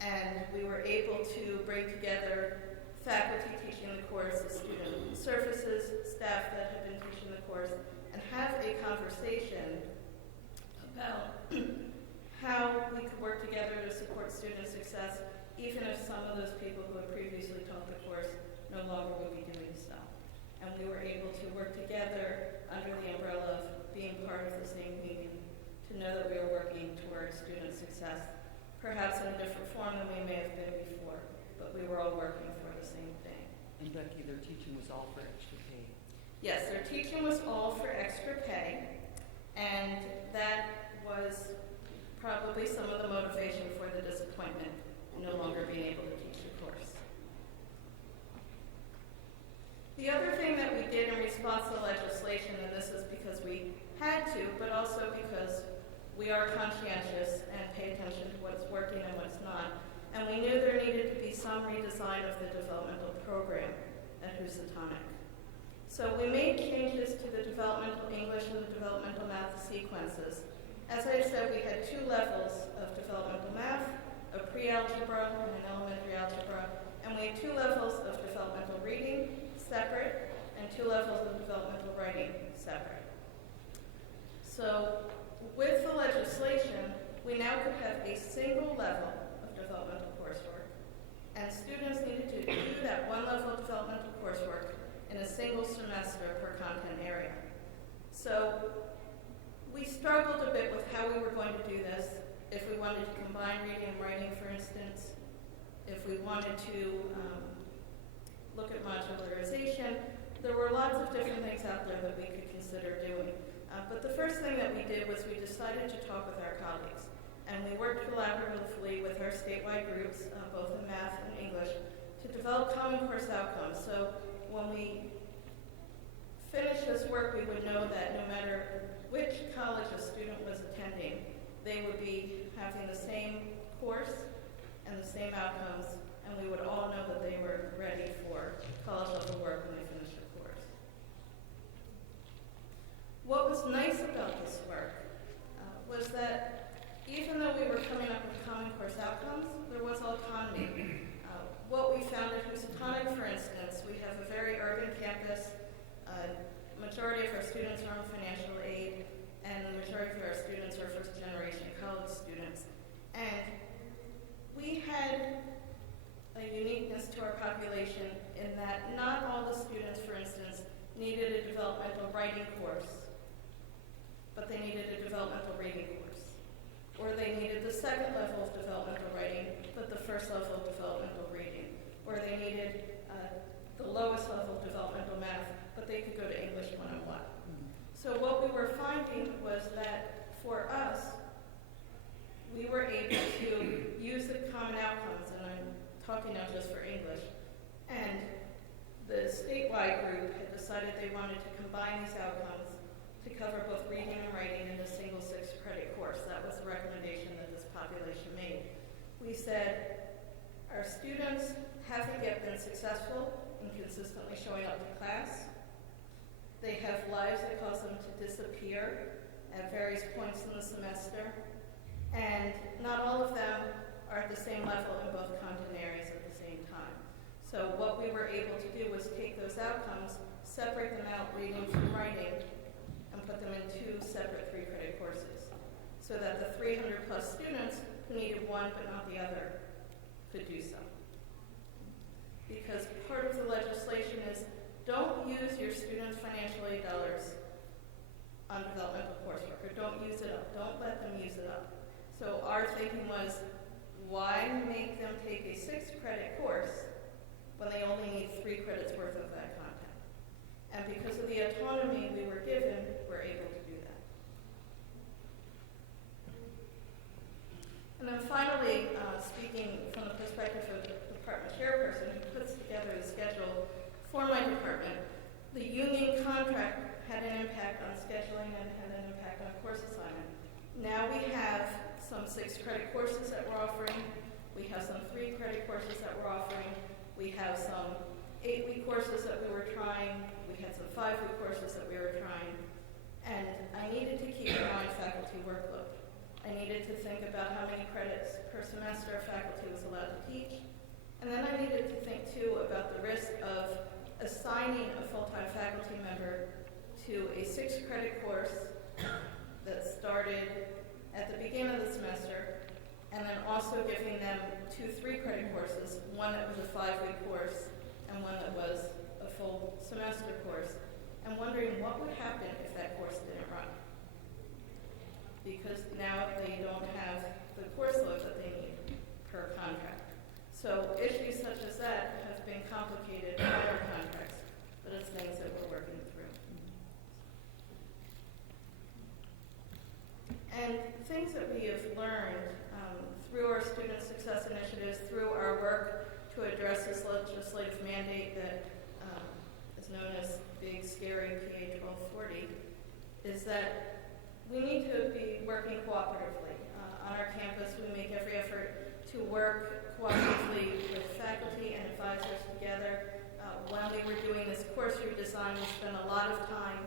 and we were able to bring together faculty teaching the course, the student services, staff that had been teaching the course, and have a conversation about how we could work together to support student success, even if some of those people who had previously taught the course no longer would be doing so. And we were able to work together under the umbrella of being part of the same union to know that we were working towards student success, perhaps in a different form than we may have been before, but we were all working for the same thing. And Becky, their teaching was all for extra pay. Yes, their teaching was all for extra pay, and that was probably some of the motivation for the disappointment in no longer being able to teach the course. The other thing that we did in response to legislation, and this is because we had to, but also because we are conscientious and pay attention to what's working and what's not, and we knew there needed to be some redesign of the developmental program at Housatonic. So we made changes to the developmental English and the developmental math sequences. As I said, we had 2 levels of developmental math, a pre-algebra and an elementary algebra, and we had 2 levels of developmental reading, separate, and 2 levels of developmental writing, separate. So with the legislation, we now could have a single level of developmental coursework, and students needed to do that 1 level of developmental coursework in a single semester per content area. So we struggled a bit with how we were going to do this, if we wanted to combine reading and writing, for instance, if we wanted to look at modularization. There were lots of different things out there that we could consider doing. But the first thing that we did was we decided to talk with our colleagues. And we worked collaboratively with our statewide groups, both in math and English, to develop common course outcomes. So when we finished this work, we would know that no matter which college a student was attending, they would be having the same course and the same outcomes, and we would all know that they were ready for college level work when they finished what was nice about this work was that even though we were coming up with common course outcomes, there was autonomy. What we found at Housatonic, for instance, we have a very urban campus. Majority of our students are on financial aid, and the majority of our students are first-generation college students. And we had a uniqueness to our population in that not all the students, for instance, needed a developmental writing course, but they needed a developmental reading course. Or they needed the second level of developmental writing, but the first level of developmental reading. Or they needed the lowest level of developmental math, but they could go to English 101. So what we were finding was that for us, we were able to use the common outcomes, and I'm talking now just for English, and the statewide group had decided they wanted to combine these outcomes to cover both reading and writing in a single 6-credit course. That was the recommendation that this population made. We said, our students haven't yet been successful in consistently showing up to class. They have lives that cause them to disappear at various points in the semester, and not all of them are at the same level in both content areas at the same time. So what we were able to do was take those outcomes, separate them out, reading from writing, and put them in 2 separate 3-credit courses, so that the 300 plus students who needed one but not the other could do so. Because part of the legislation is don't use your students' financial aid dollars on developmental coursework, or don't use it up. Don't let them use it up. So our thinking was, why make them take a 6-credit course when they only need 3 credits worth of that content? And because of the autonomy we were given, we're able to do that. And then finally, speaking from the perspective of the department chairperson who puts together the schedule for my department, the union contract had an impact on scheduling and had an impact on course assignment. Now we have some 6-credit courses that we're offering. We have some 3-credit courses that we're offering. We have some 8-week courses that we were trying. We had some 5-week courses that we were trying. And I needed to keep an eye on faculty workload. I needed to think about how many credits per semester faculty was allowed to teach. And then I needed to think, too, about the risk of assigning a full-time faculty member to a 6-credit course that started at the beginning of the semester, and then also giving them 2 3-credit courses, one that was a 5-week course and one that was a full semester course, and wondering what would happen if that course didn't run. Because now they don't have the course load that they need per contract. So issues such as that have been complicated by our contracts, but it's things that we're working through. And things that we have learned through our student success initiatives, through our work to address this legislative mandate that is known as Big Scary PA 1240, is that we need to be working cooperatively. On our campus, we make every effort to work cooperatively with faculty and advisors together. When we were doing this course redesign, we spent a lot of time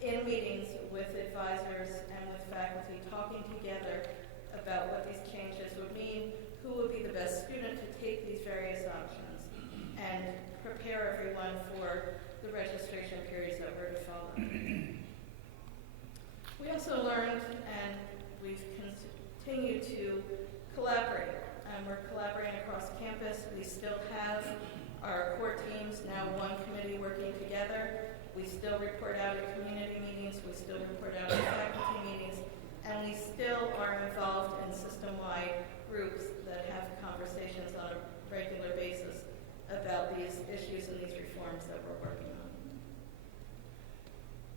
in meetings with advisors and with faculty talking together about what these changes would mean, who would be the best student to take these various options, and prepare everyone for the registration periods that were to follow. We also learned, and we've continued to collaborate, and we're collaborating across campus. We still have our core teams, now one committee working together. We still report out at community meetings, we still report out at faculty meetings, and we still are involved in system-wide groups that have conversations on a regular basis about these issues and these reforms that we're working on.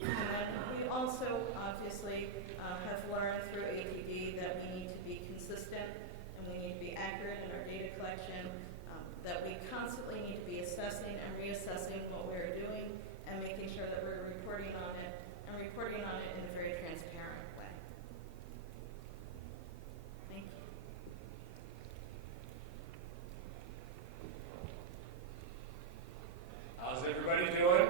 And then we also obviously have learned through ATD that we need to be consistent and we need to be accurate in our data collection, that we constantly need to be assessing and reassessing what we're doing and making sure that we're reporting on it and reporting on it in a very transparent way. Thank you. How's everybody doing?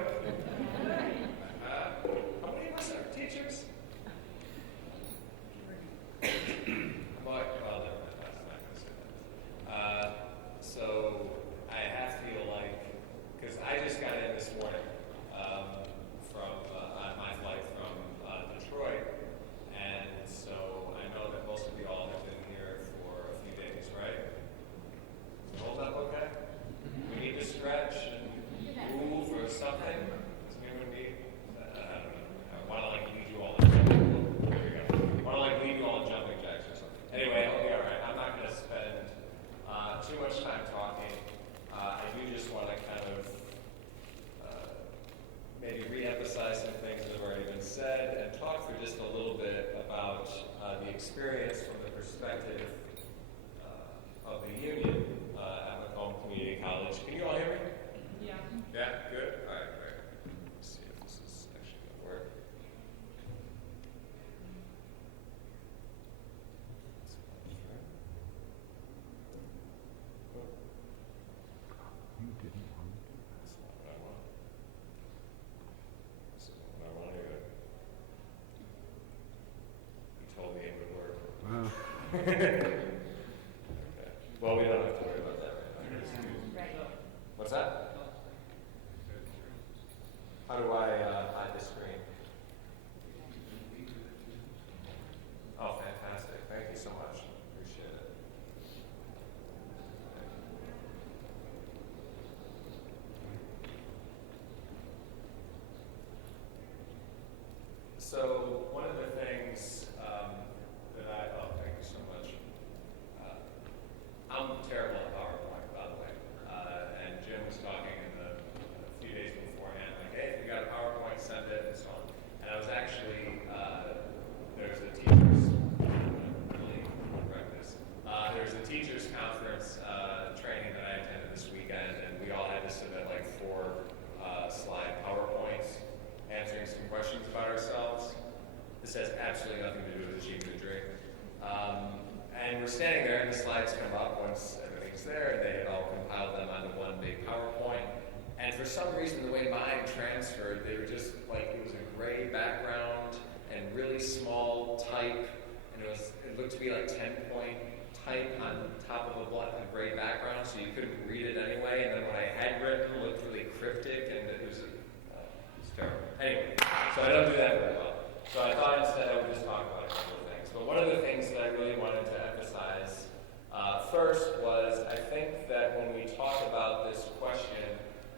How many of us are teachers? Okay. Well, we don't have to worry about that right now. Right. What's that? How do I hide the screen? Oh, fantastic. Thank you so much. Appreciate it. So one of the things thank you so much. I'm terrible at PowerPoint, by the way. And Jim was talking a few days beforehand, like, hey, if you got a PowerPoint, send it, and so on. And I was actually, there's a teachers, really correct this. There's a teachers conference training that I attended this weekend, and we all had to submit like 4 slide PowerPoints answering some questions about ourselves. This has absolutely nothing to do with achieving the dream. And we're standing there, and the slides come up once everything's there, and they had all compiled them onto one big PowerPoint. And for some reason, the way mine transferred, they were just like, it was a gray background and really small type, and it looked to be like 10-point type on top of a gray background, so you couldn't read it anyway. And then what I had written looked really cryptic, and it was terrible. Anyway, so I don't do that very well. So I thought instead I would just talk about a couple of things. But one of the things that I really wanted to emphasize first was I think that when we talk about this question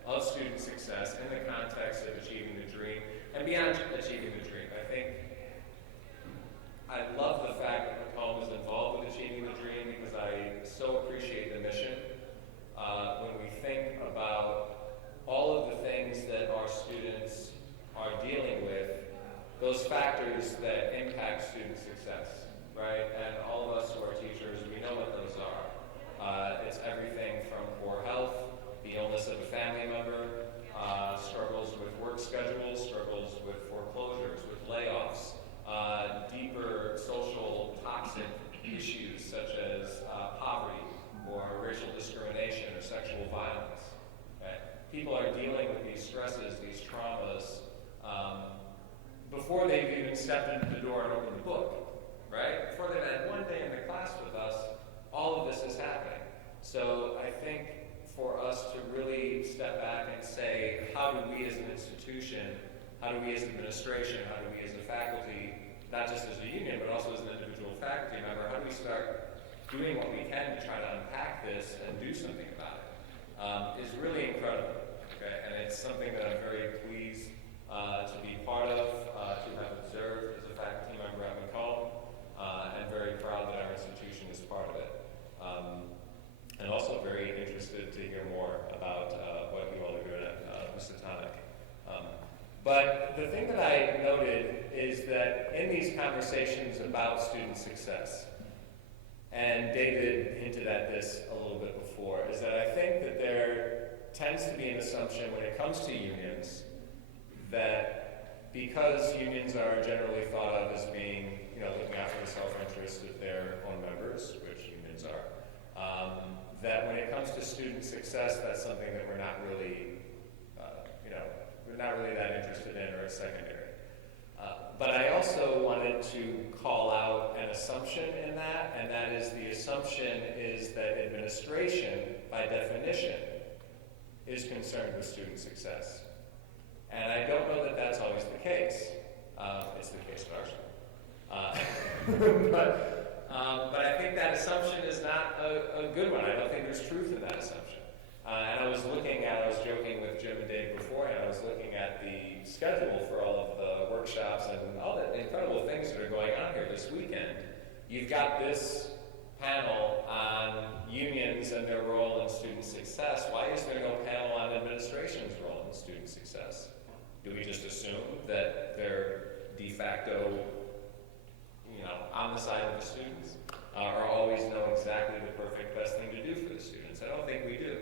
of student success in the context of achieving the dream and beyond achieving the dream, I love the fact that Macomb is involved with achieving the dream because I so appreciate the mission. When we think about all of the things that our students are dealing with, those factors that impact student success, right? And all of us who are teachers, we know what those are. It's everything from poor health, the illness of a family member, struggles with work schedules, struggles with foreclosures, with layoffs, deeper social toxic issues such as poverty or racial discrimination or sexual violence. Right? People are dealing with these stresses, these traumas, before they've even stepped into the door and opened the book, right? Before they've had one day in the class with us, all of this is happening. So I think for us to really step back and say, how do we as an institution, how do we as administration, how do we as a faculty, not just as a union, but also as an individual faculty member, how do we start doing what we can to try to unpack this and do something about it, is really incredible. Okay? And it's something that I'm very pleased to be part of, to have observed as a faculty member at Macomb, and very proud that our institution is part of it. And also very interested to hear more about what you all are doing at Housatonic. But the thing that I noted is that in these conversations about student success, and David hinted at this a little bit before, is that I think that there tends to be an assumption when it comes to unions that because unions are generally thought of as being, looking after the self-interest of their own members, which unions are, that when it comes to student success, that's something that we're not really, that interested in, or it's secondary. But I also wanted to call out an assumption in that, and that is the assumption is that administration, by definition, is concerned with student success. And I don't know that that's always the case. It's the case at our school. But I think that assumption is not a good one. I don't think there's truth in that assumption. And I was joking with Jim and Dave beforehand, I was looking at the schedule for all of the workshops and all the incredible things that are going on here this weekend. You've got this panel on unions and their role in student success. Why is there no panel on administration's role in student success? Do we just assume that they're de facto, on the side of the students, or always know exactly the perfect best thing to do for the students? I don't think we do.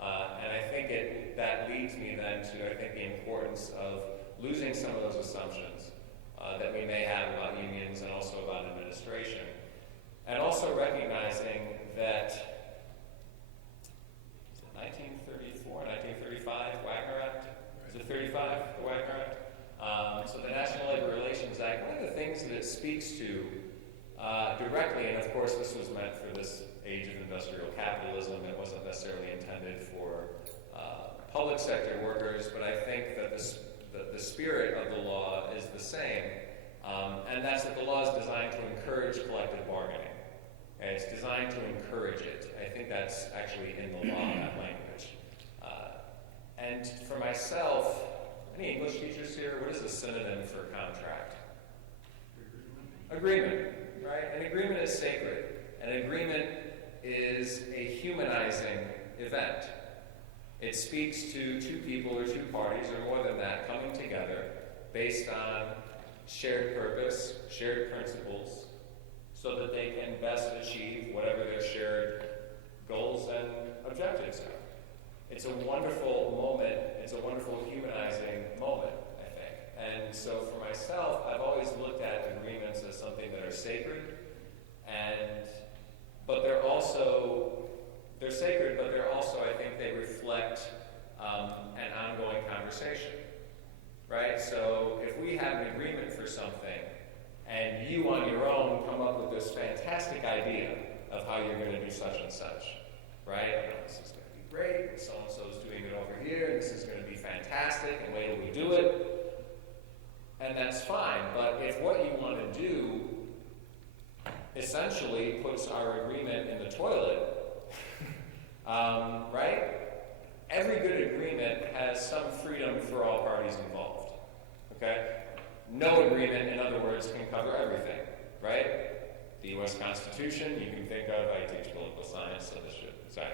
And I think that leads me then to, the importance of losing some of those assumptions that we may have about unions and also about administration. And also recognizing that 1934, 1935 Wagner Act, is it 35, the Wagner Act? So the National Labor Relations Act, one of the things that it speaks to directly, and of course this was meant for this age of industrial capitalism. It wasn't necessarily intended for public sector workers, but I think that the spirit of the law is the same, and that's that the law is designed to encourage collective bargaining. And it's designed to encourage it. I think that's actually in the law, that language. And for myself, any English teachers here, what is a synonym for contract? Agreement, right? An agreement is sacred. An agreement is a humanizing event. It speaks to two people or two parties or more than that coming together based on shared purpose, shared principles, so that they can best achieve whatever their shared goals and objectives are. It's a wonderful moment. It's a wonderful humanizing moment, I think. And so for myself, I've always looked at agreements as something that are sacred, but they're sacred, but they're also, I think, they reflect an ongoing conversation, right? So if we have an agreement for something, and you on your own come up with this fantastic idea of how you're going to do such and such, right? You know, this is going to be great, and so-and-so's doing it over here, and this is going to be fantastic, and wait till we do it. And that's fine, but if what you want to do essentially puts our agreement in the toilet, right? Every good agreement has some freedom for all parties involved, okay? No agreement, in other words, can cover everything, right? The U.S. Constitution, you can think of, I teach political science, so this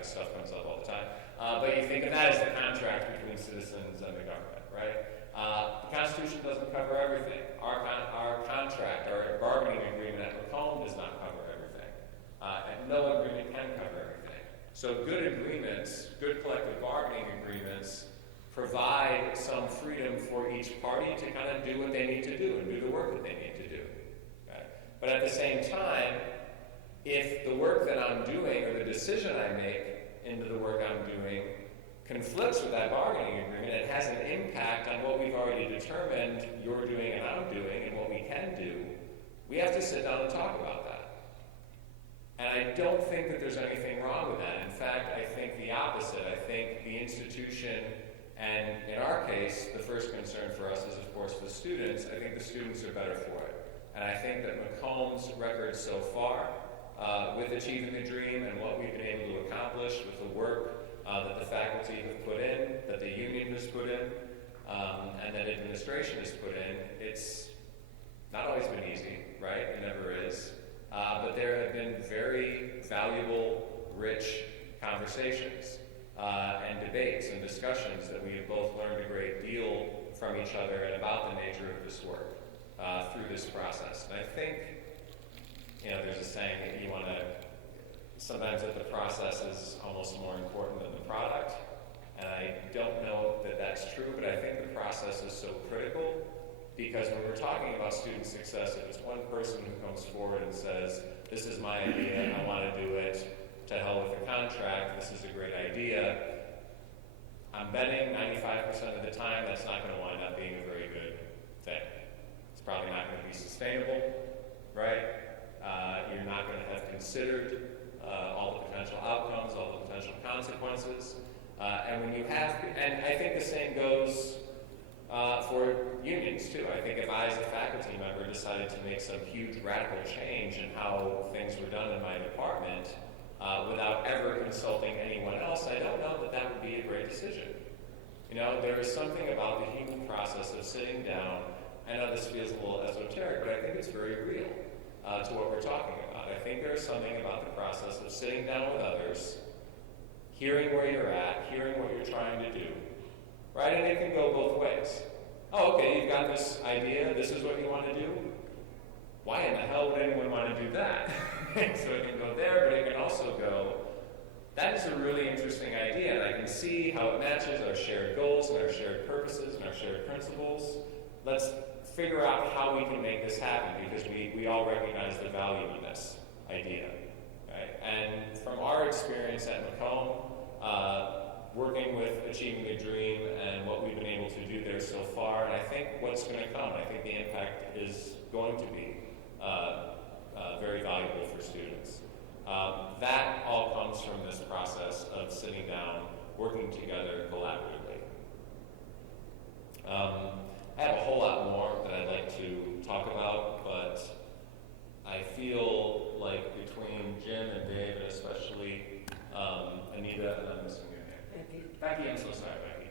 stuff comes up all the time, but you think of that as the contract between citizens and the government, right? The Constitution doesn't cover everything. Our contract, our bargaining agreement at Macomb does not cover everything. And no agreement can cover everything. So good agreements, good collective bargaining agreements, provide some freedom for each party to kind of do what they need to do and do the work that they need to do. Okay? But at the same time, if the work that I'm doing or the decision I make into the work I'm doing conflicts with that bargaining agreement, it has an impact on what we've already determined you're doing and I'm doing and what we can do, we have to sit down and talk about that. And I don't think that there's anything wrong with that. In fact, I think the opposite. I think the institution, and in our case, the first concern for us is, of course, the students. I think the students are better for it. And I think that Macomb's record so far, with Achieving the Dream and what we've been able to accomplish with the work that the faculty have put in, that the union has put in, and that administration has put in, it's not always been easy, right? It never is. But there have been very valuable, rich conversations and debates and discussions that we have both learned a great deal from each other and about the nature of this work through this process. And I think, there's a saying that you want to, sometimes that the process is almost more important than the product. And I don't know that that's true, but I think the process is so critical. Because when we're talking about student success, if it's one person who comes forward and says, this is my idea, I want to do it, to hell with the contract, this is a great idea, I'm betting 95% of the time that's not going to wind up being a very good thing. It's probably not going to be sustainable, right? You're not going to have considered all the potential outcomes, all the potential consequences. And when you have, and I think the same goes for unions too. I think if I as a faculty member decided to make some huge radical change in how things were done in my department without ever consulting anyone else, I don't know that that would be a great decision. There is something about the human process of sitting down. I know this feels a little esoteric, but I think it's very real to what we're talking about. I think there is something about the process of sitting down with others, hearing where you're at, hearing what you're trying to do, right? And it can go both ways. Oh, okay, you've got this idea, this is what you want to do. Why in the hell would anyone want to do that? So it can go there, but it can also go, that is a really interesting idea, and I can see how it matches our shared goals and our shared purposes and our shared principles. Let's figure out how we can make this happen, because we all recognize the value in this idea. Right? And from our experience at Macomb, working with Achieving the Dream and what we've been able to do there so far, and I think what's going to come, I think the impact is going to be very valuable for students. That all comes from this process of sitting down, working together collaboratively. I have a whole lot more that I'd like to talk about, but I feel like between Jim and Dave, and especially Anita, and I'm missing your name. Becky, I'm so sorry, Becky.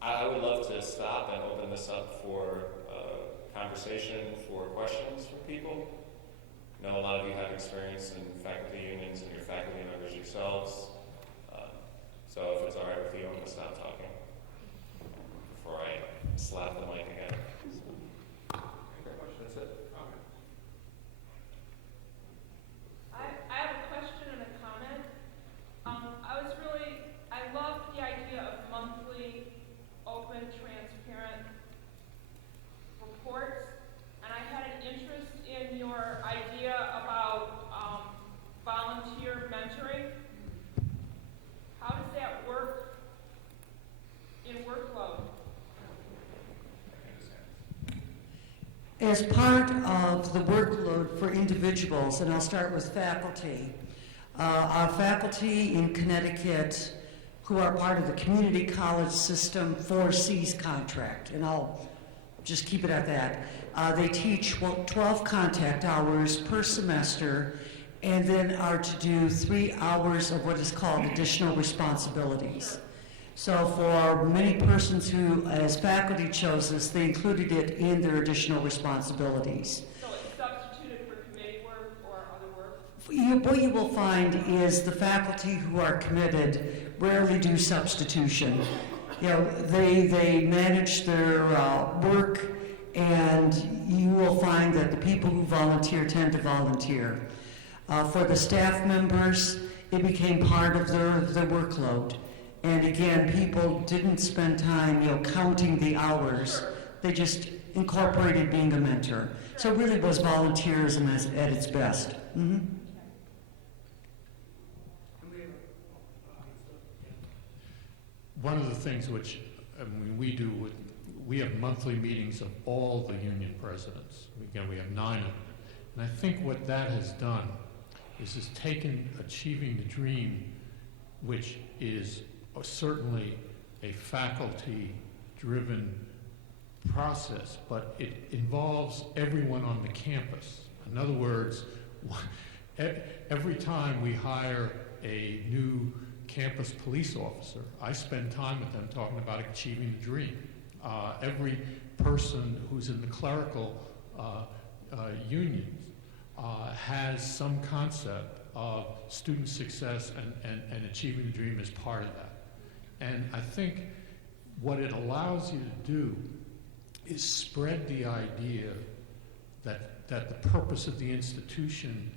I would love to stop and open this up for conversation, for questions from people. I know a lot of you have experience in faculty unions and your faculty members yourselves. So if it's all right with you, I'm going to stop talking before I slap the mic again. Thank you very much. That's it. Okay. I have a question and a comment. I love the idea of monthly, open, transparent reports, and I had an interest in your idea about volunteer mentoring. How does that work in workload? As part of the workload for individuals, and I'll start with faculty, our faculty in Connecticut who are part of the community college system 4C's contract, and I'll just keep it at that. They teach 12 contact hours per semester and then are to do 3 hours of what is called additional responsibilities. So for many persons who, as faculty, chose this, they included it in their additional responsibilities. So it's substituted for committee work or other work? What you will find is the faculty who are committed rarely do substitution. You know, they manage their work, and you will find that the people who volunteer tend to volunteer. For the staff members, it became part of their workload. And again, people didn't spend time, counting the hours. They just incorporated being a mentor. So it really was volunteerism at its best. Mm-hmm. One of the things which we do, we have monthly meetings of all the union presidents. Again, we have 9 of them. And I think what that has done is taken Achieving the Dream, which is certainly a faculty-driven process, but it involves everyone on the campus. In other words, every time we hire a new campus police officer, I spend time with them talking about achieving the dream. Every person who's in the clerical unions has some concept of student success and achieving the dream as part of that. And I think what it allows you to do is spread the idea that the purpose of the institution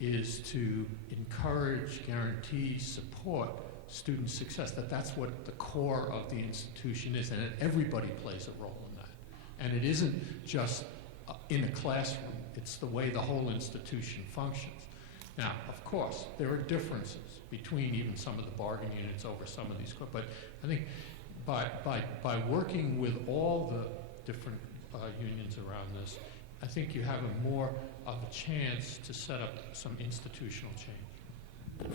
is to encourage, guarantee, support student success, that's what the core of the institution is, and that everybody plays a role in that. And it isn't just in a classroom, it's the way the whole institution functions. Now, of course, there are differences between even some of the bargain units over some of these, but I think by working with all the different unions around this, I think you have a more of a chance to set up some institutional change.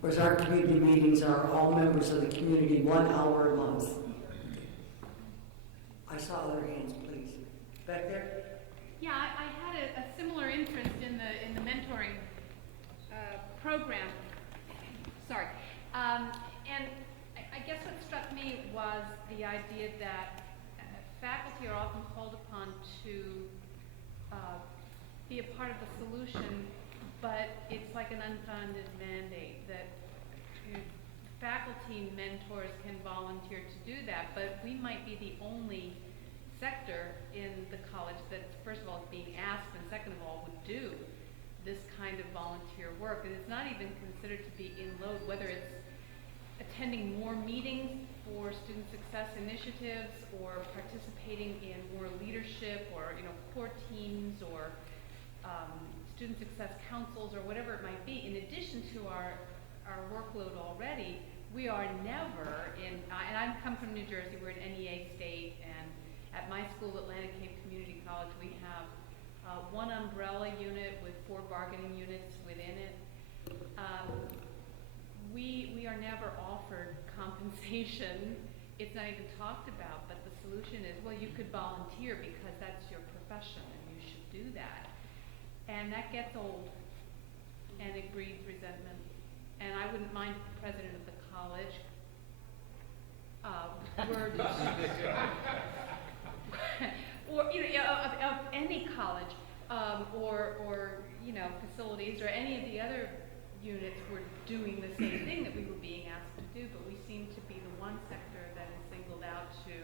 Whereas our community meetings are all members of the community, 1 hour a month. I saw other hands, please. Back there? Yeah, I had a similar interest in the mentoring program. Sorry. And I guess what struck me was the idea that faculty are often called upon to be a part of the solution, but it's like an unfunded mandate that faculty mentors can volunteer to do that, but we might be the only sector in the college that, first of all, is being asked, and second of all, would do this kind of volunteer work. And it's not even considered to be in load, whether it's attending more meetings for student success initiatives or participating in more leadership or core teams or student success councils or whatever it might be. In addition to our workload already, we are never in, and I come from New Jersey, we're an NEA state, and at my school, Atlantic Cape Community College, we have one umbrella unit with 4 bargaining units within it. We are never offered compensation. It's not even talked about, but the solution is, well, you could volunteer because that's your profession and you should do that. And that gets old and it breeds resentment. And I wouldn't mind the president of the college or of any college, or facilities or any of the other units were doing the same thing that we were being asked to do, but we seem to be the one sector that is singled out to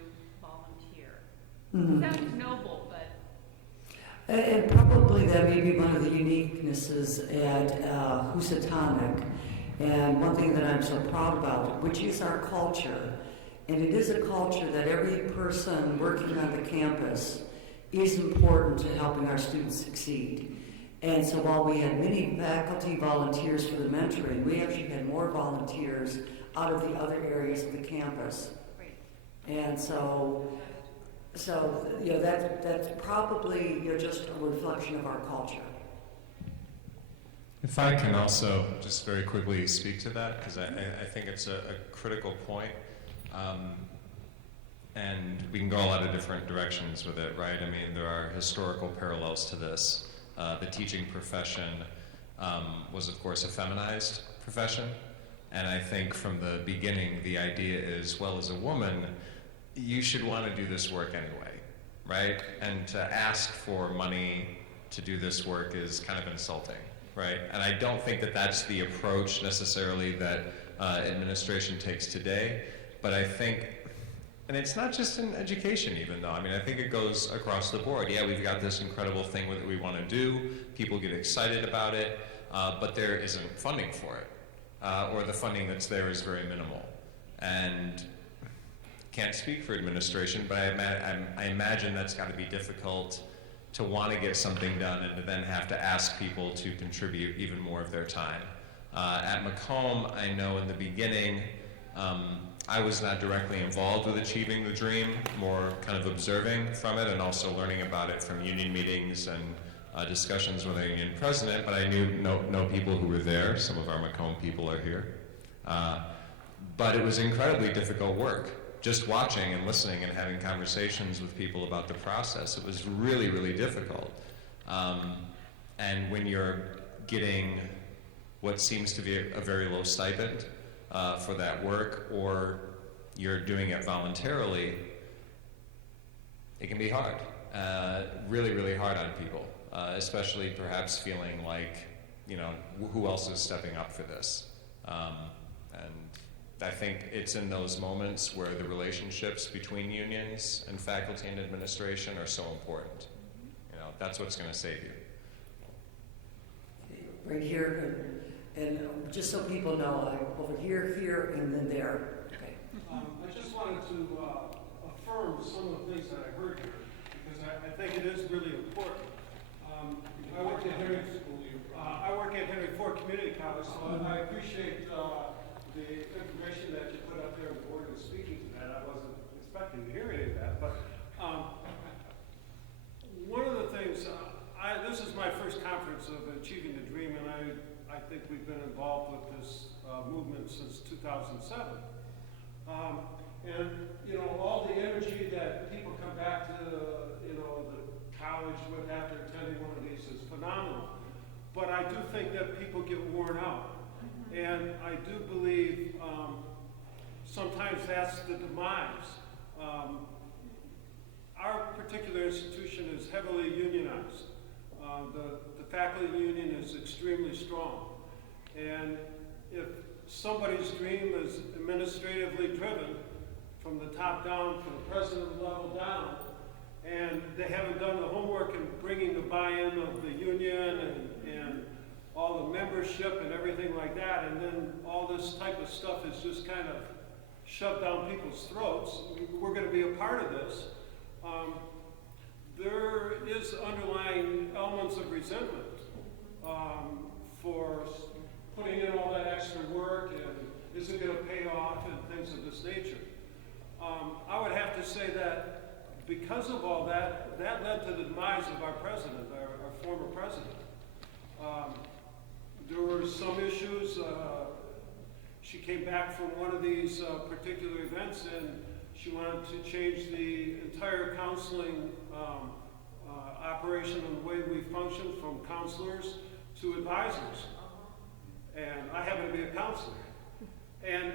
volunteer. Sounds noble, but And probably that may be one of the uniquenesses at Housatonic. And one thing that I'm so proud about, which is our culture, and it is a culture that every person working on the campus is important to helping our students succeed. And so while we had many faculty volunteers for the mentoring, we actually had more volunteers out of the other areas of the campus. great. And so that's probably just a reflection of our culture. If I can also just very quickly speak to that, because I think it's a critical point. And we can go a lot of different directions with it, right? I mean, there are historical parallels to this. The teaching profession was, of course, a feminized profession. And I think from the beginning, the idea is, well, as a woman, you should want to do this work anyway, right? And to ask for money to do this work is kind of insulting, right? And I don't think that that's the approach necessarily that administration takes today, but I think, and it's not just in education even though, I mean, I think it goes across the board. Yeah, we've got this incredible thing that we want to do, people get excited about it, but there isn't funding for it, or the funding that's there is very minimal. And can't speak for administration, but I imagine that's got to be difficult to want to get something done and to then have to ask people to contribute even more of their time. At Macomb, I know in the beginning, I was not directly involved with achieving the dream, more kind of observing from it and also learning about it from union meetings and discussions with the union president, but I know people who were there. Some of our Macomb people are here. But it was incredibly difficult work. Just watching and listening and having conversations with people about the process, it was really, really difficult. And when you're getting what seems to be a very low stipend for that work, or you're doing it voluntarily, it can be hard. Really, really hard on people, especially perhaps feeling like, who else is stepping up for this? And I think it's in those moments where the relationships between unions and faculty and administration are so important. That's what's going to save you. Right here, and just so people know, I'm over here, and then there. Okay. I just wanted to affirm some of the things that I heard here, because I think it is really important. I work at Henry Ford Community College, so I appreciate the information that you put up there. The board was speaking to that. I wasn't expecting to hear any of that, but one of the things, this is my first conference of Achieving the Dream, and I think we've been involved with this movement since 2007. And all the energy that people come back to the college with after attending one of these is phenomenal. But I do think that people get worn out. And I do believe sometimes that's the demise. Our particular institution is heavily unionized. The faculty union is extremely strong. And if somebody's dream is administratively driven from the top down, from the president level down, and they haven't done the homework in bringing the buy-in of the union and all the membership and everything like that, and then all this type of stuff is just kind of shoved down people's throats. We're going to be a part of this. There is underlying elements of resentment for putting in all that extra work, and is it going to pay off, and things of this nature. I would have to say that because of all that, that led to the demise of our president, our former president. There were some issues. She came back from one of these particular events, and she wanted to change the entire counseling operation and the way we function from counselors to advisors. And I happen to be a counselor. And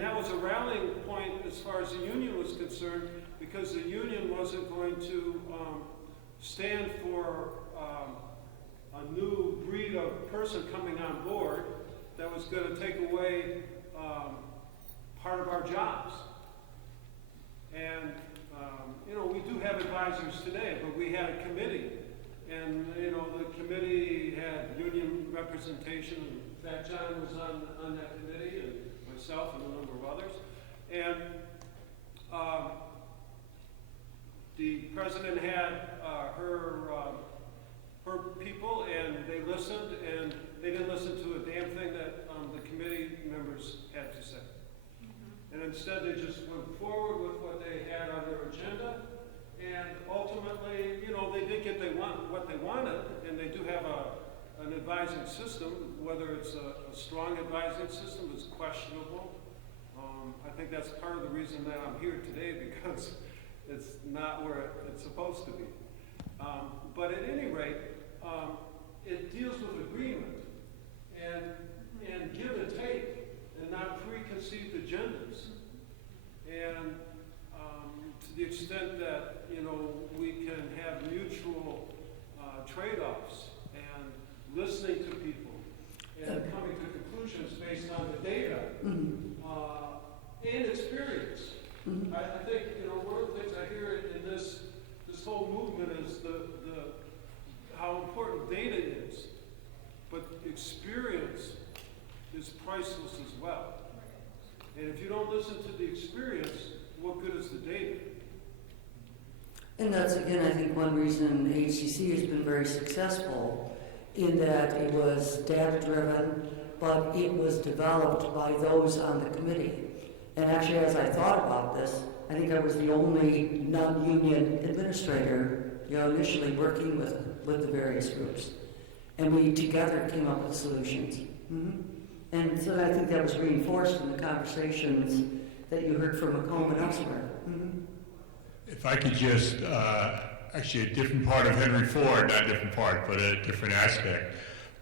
that was a rallying point as far as the union was concerned, because the union wasn't going to stand for a new breed of person coming on board that was going to take away part of our jobs. And, we do have advisors today, but we had a committee. And, the committee had union representation. In fact, John was on that committee, and myself and a number of others. And the president had her people, and they listened, and they didn't listen to a damn thing that the committee members had to say. And instead, they just went forward with what they had on their agenda, and ultimately, they did get what they wanted, and they do have an advising system. Whether it's a strong advising system is questionable. I think that's part of the reason that I'm here today, because it's not where it's supposed to be. But at any rate, it deals with agreement and give and take, and not preconceived agendas. And to the extent that we can have mutual trade-offs and listening to people and coming to conclusions based on the data and experience. I think one of the things I hear in this whole movement is the how important data is, but experience is priceless as well. And if you don't listen to the experience, what good is the data? And that's, again, I think one reason HCC has been very successful, in that it was data-driven, but it was developed by those on the committee. And actually, as I thought about this, I think I was the only non-union administrator, initially working with the various groups. And we together came up with solutions. And so I think that was reinforced in the conversations that you heard from Macomb and elsewhere. If I could just, actually a different part of Henry Ford, not a different part, but a different aspect,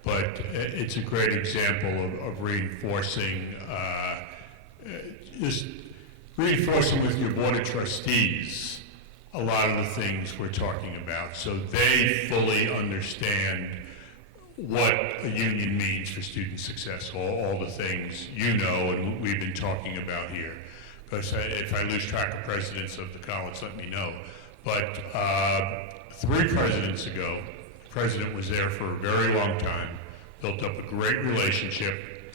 but it's a great example of reinforcing, just reinforcing with your board of trustees a lot of the things we're talking about, so they fully understand what a union means for student success, all the things and we've been talking about here. Because if I lose track of presidents of the college, let me know. But 3 presidents ago, the president was there for a very long time, built up a great relationship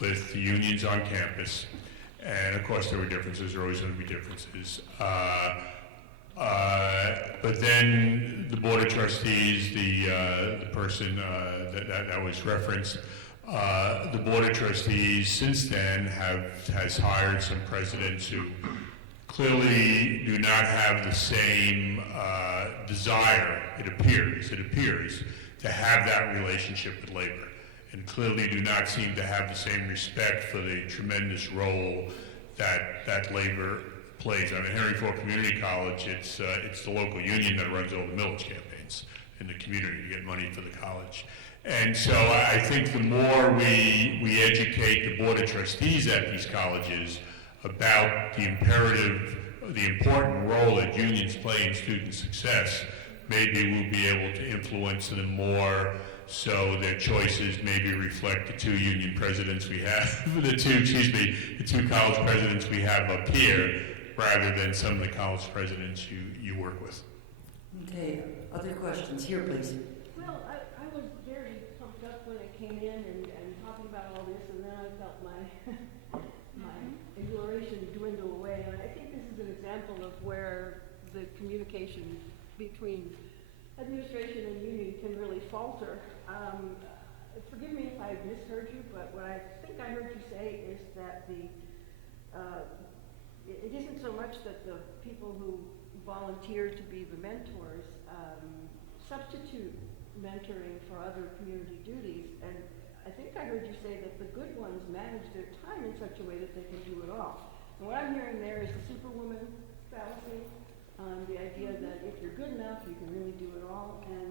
with the unions on campus. And of course there were differences, there are always going to be differences. But then the Board of Trustees, the person that was referenced, the Board of Trustees since then has hired some presidents who clearly do not have the same desire, it appears, to have that relationship with labor, and clearly do not seem to have the same respect for the tremendous role that labor plays. I mean, Henry Ford Community College, it's the local union that runs all the millage campaigns in the community to get money for the college. And so I think the more we educate the Board of Trustees at these colleges about the important role that unions play in student success, maybe we'll be able to influence them more, so their choices maybe reflect the 2 union presidents we have, the two college presidents we have up here, rather than some of the college presidents you work with. Okay, other questions? Here, please. Well, I was very pumped up when I came in and talking about all this, and then I felt my exhilaration dwindle away. And I think this is an example of where the communication between administration and union can really falter. Forgive me if I misheard you, but what I think I heard you say is that the it isn't so much that the people who volunteer to be the mentors substitute mentoring for other community duties, and I think I heard you say that the good ones manage their time in such a way that they can do it all. And what I'm hearing there is the superwoman fallacy, the idea that if you're good enough, you can really do it all, and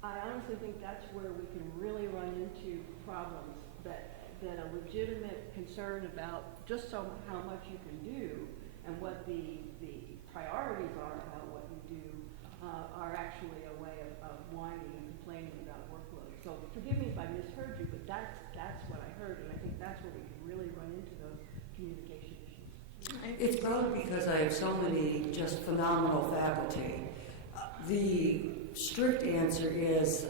I honestly think that's where we can really run into problems, that a legitimate concern about just how much you can do and what the priorities are about what you do are actually a way of whining and complaining about workload. So forgive me if I misheard you, but that's what I heard, and I think that's where we can really run into those communication issues. It's probably because I have so many just phenomenal faculty. The strict answer is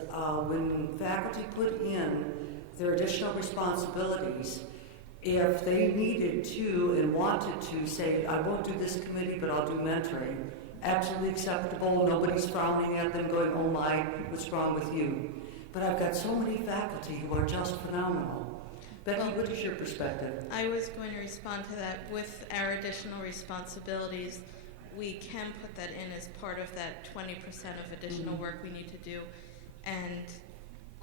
when faculty put in their additional responsibilities, if they needed to and wanted to say, I won't do this committee, but I'll do mentoring, absolutely acceptable. Nobody's frowning at them going, oh my, what's wrong with you? But I've got so many faculty who are just phenomenal. Becky, what is your perspective? I was going to respond to that. With our additional responsibilities, we can put that in as part of that 20% of additional work we need to do. And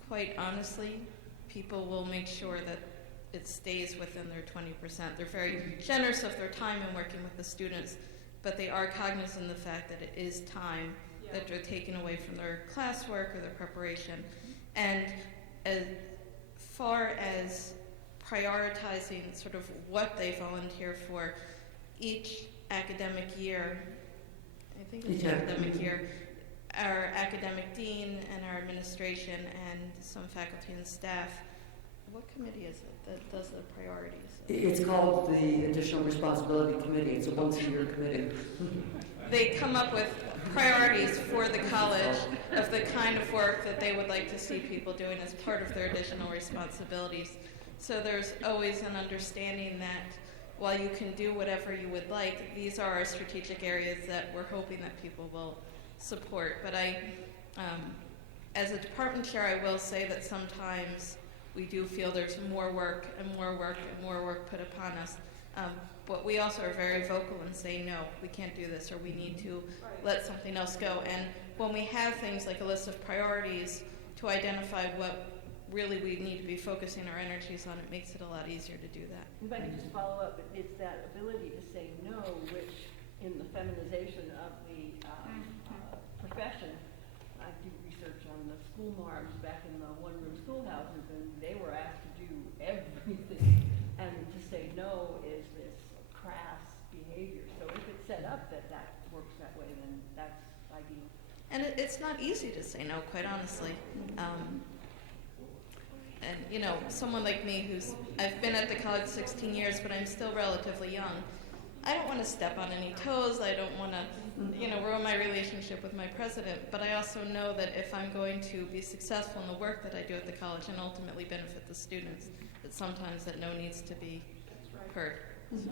quite honestly, people will make sure that it stays within their 20%. They're very generous of their time in working with the students, but they are cognizant of the fact that it is time that they're taken away from their classwork or their preparation. And as far as prioritizing sort of what they volunteer for, each academic year, I think it's academic year, our academic dean and our administration and some faculty and staff, what committee is it that does the priorities? It's called the Additional Responsibility Committee. It's a once-a-year committee. They come up with priorities for the college of the kind of work that they would like to see people doing as part of their additional responsibilities. So there's always an understanding that while you can do whatever you would like, these are our strategic areas that we're hoping that people will support. But as a department chair, I will say that sometimes we do feel there's more work and more work and more work put upon us. But we also are very vocal and say, no, we can't do this, or we need to let something else go. And when we have things like a list of priorities to identify what really we need to be focusing our energies on, it makes it a lot easier to do that. If I could just follow up, it's that ability to say no, which in the feminization of the profession, I do research on the school marms back in the one-room schoolhouses, and they were asked to do everything, and to say no is this crass behavior. So if it's set up that works that way, then that's ideal. And it's not easy to say no, quite honestly. And you know, someone like me I've been at the college 16 years, but I'm still relatively young. I don't want to step on any toes. I don't want to, ruin my relationship with my president. But I also know that if I'm going to be successful in the work that I do at the college and ultimately benefit the students, that sometimes that no needs to be heard. So.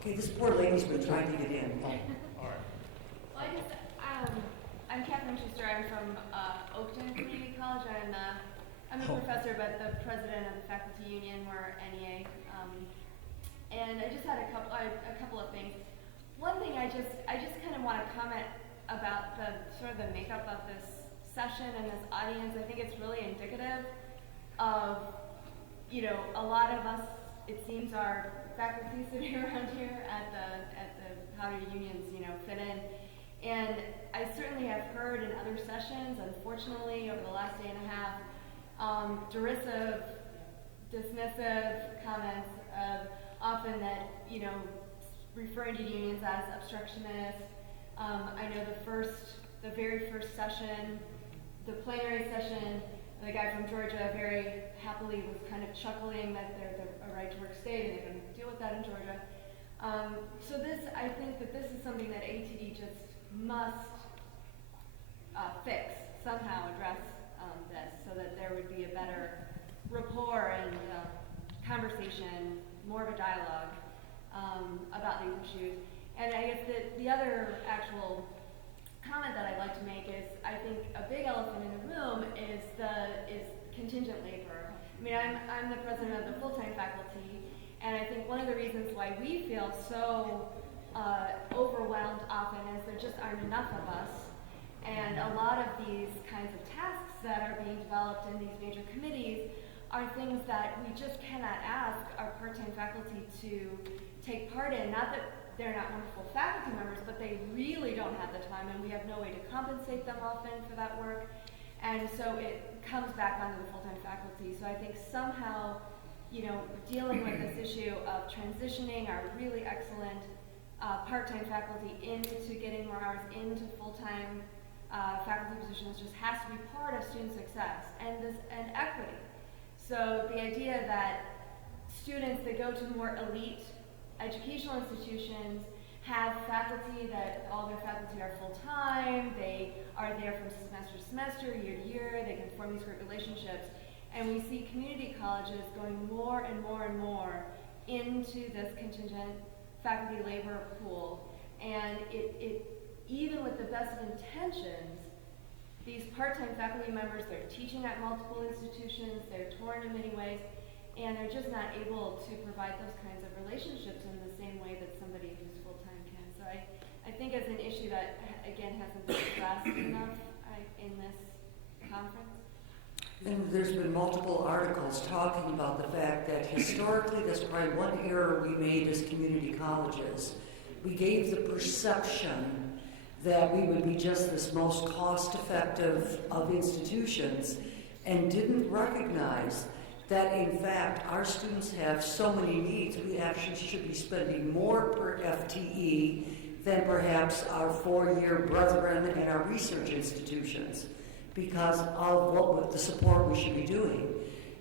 Okay, this poor lady's been trying to get in. All right. Well, I'm Catherine Schuster. I'm from Oakton Community College. I'm a professor, but the president of the faculty union. We're NEA. And I just had a couple of things. One thing I just kind of want to comment about the sort of the makeup of this session and this audience. I think it's really indicative of, a lot of us, it seems, are faculty sitting around here at the how do unions, fit in. And I certainly have heard in other sessions, unfortunately, over the last day and a half, derisive, dismissive comments of often that, referring to unions as obstructionist. I know the very first session, the plenary session, the guy from Georgia very happily was kind of chuckling that they're a right-to-work state and they can deal with that in Georgia. So I think that this is something that ATD just must fix, somehow address this so that there would be a better rapport and conversation, more of a dialogue about these issues. And I guess the other actual comment that I'd like to make is I think a big elephant in the room is contingent labor. I mean, I'm the president of the full-time faculty, And I think one of the reasons why we feel so overwhelmed often is there just aren't enough of us. And a lot of these kinds of tasks that are being developed in these major committees are things that we just cannot ask our part-time faculty to take part in. Not that they're not wonderful faculty members, but they really don't have the time, and we have no way to compensate them often for that work. And so it comes back onto the full-time faculty. So I think somehow, dealing with this issue of transitioning our really excellent part-time faculty into getting more hours into full-time faculty positions just has to be part of student success and equity. So the idea that students that go to more elite educational institutions have faculty that all their faculty are full-time, they are there from semester to semester, year to year, they can form these great relationships. And we see community colleges going more and more and more into this contingent faculty labor pool. And it even with the best of intentions, these part-time faculty members, they're teaching at multiple institutions, they're torn in many ways, and they're just not able to provide those kinds of relationships in the same way that somebody who's full-time can. So I think it's an issue that, again, hasn't been addressed enough in this conference. And there's been multiple articles talking about the fact that historically, that's probably one error we made as community colleges. We gave the perception that we would be just this most cost-effective of institutions and didn't recognize that, in fact, our students have so many needs. We actually should be spending more per FTE than perhaps our four-year brethren and our research institutions, because of the support we should be doing.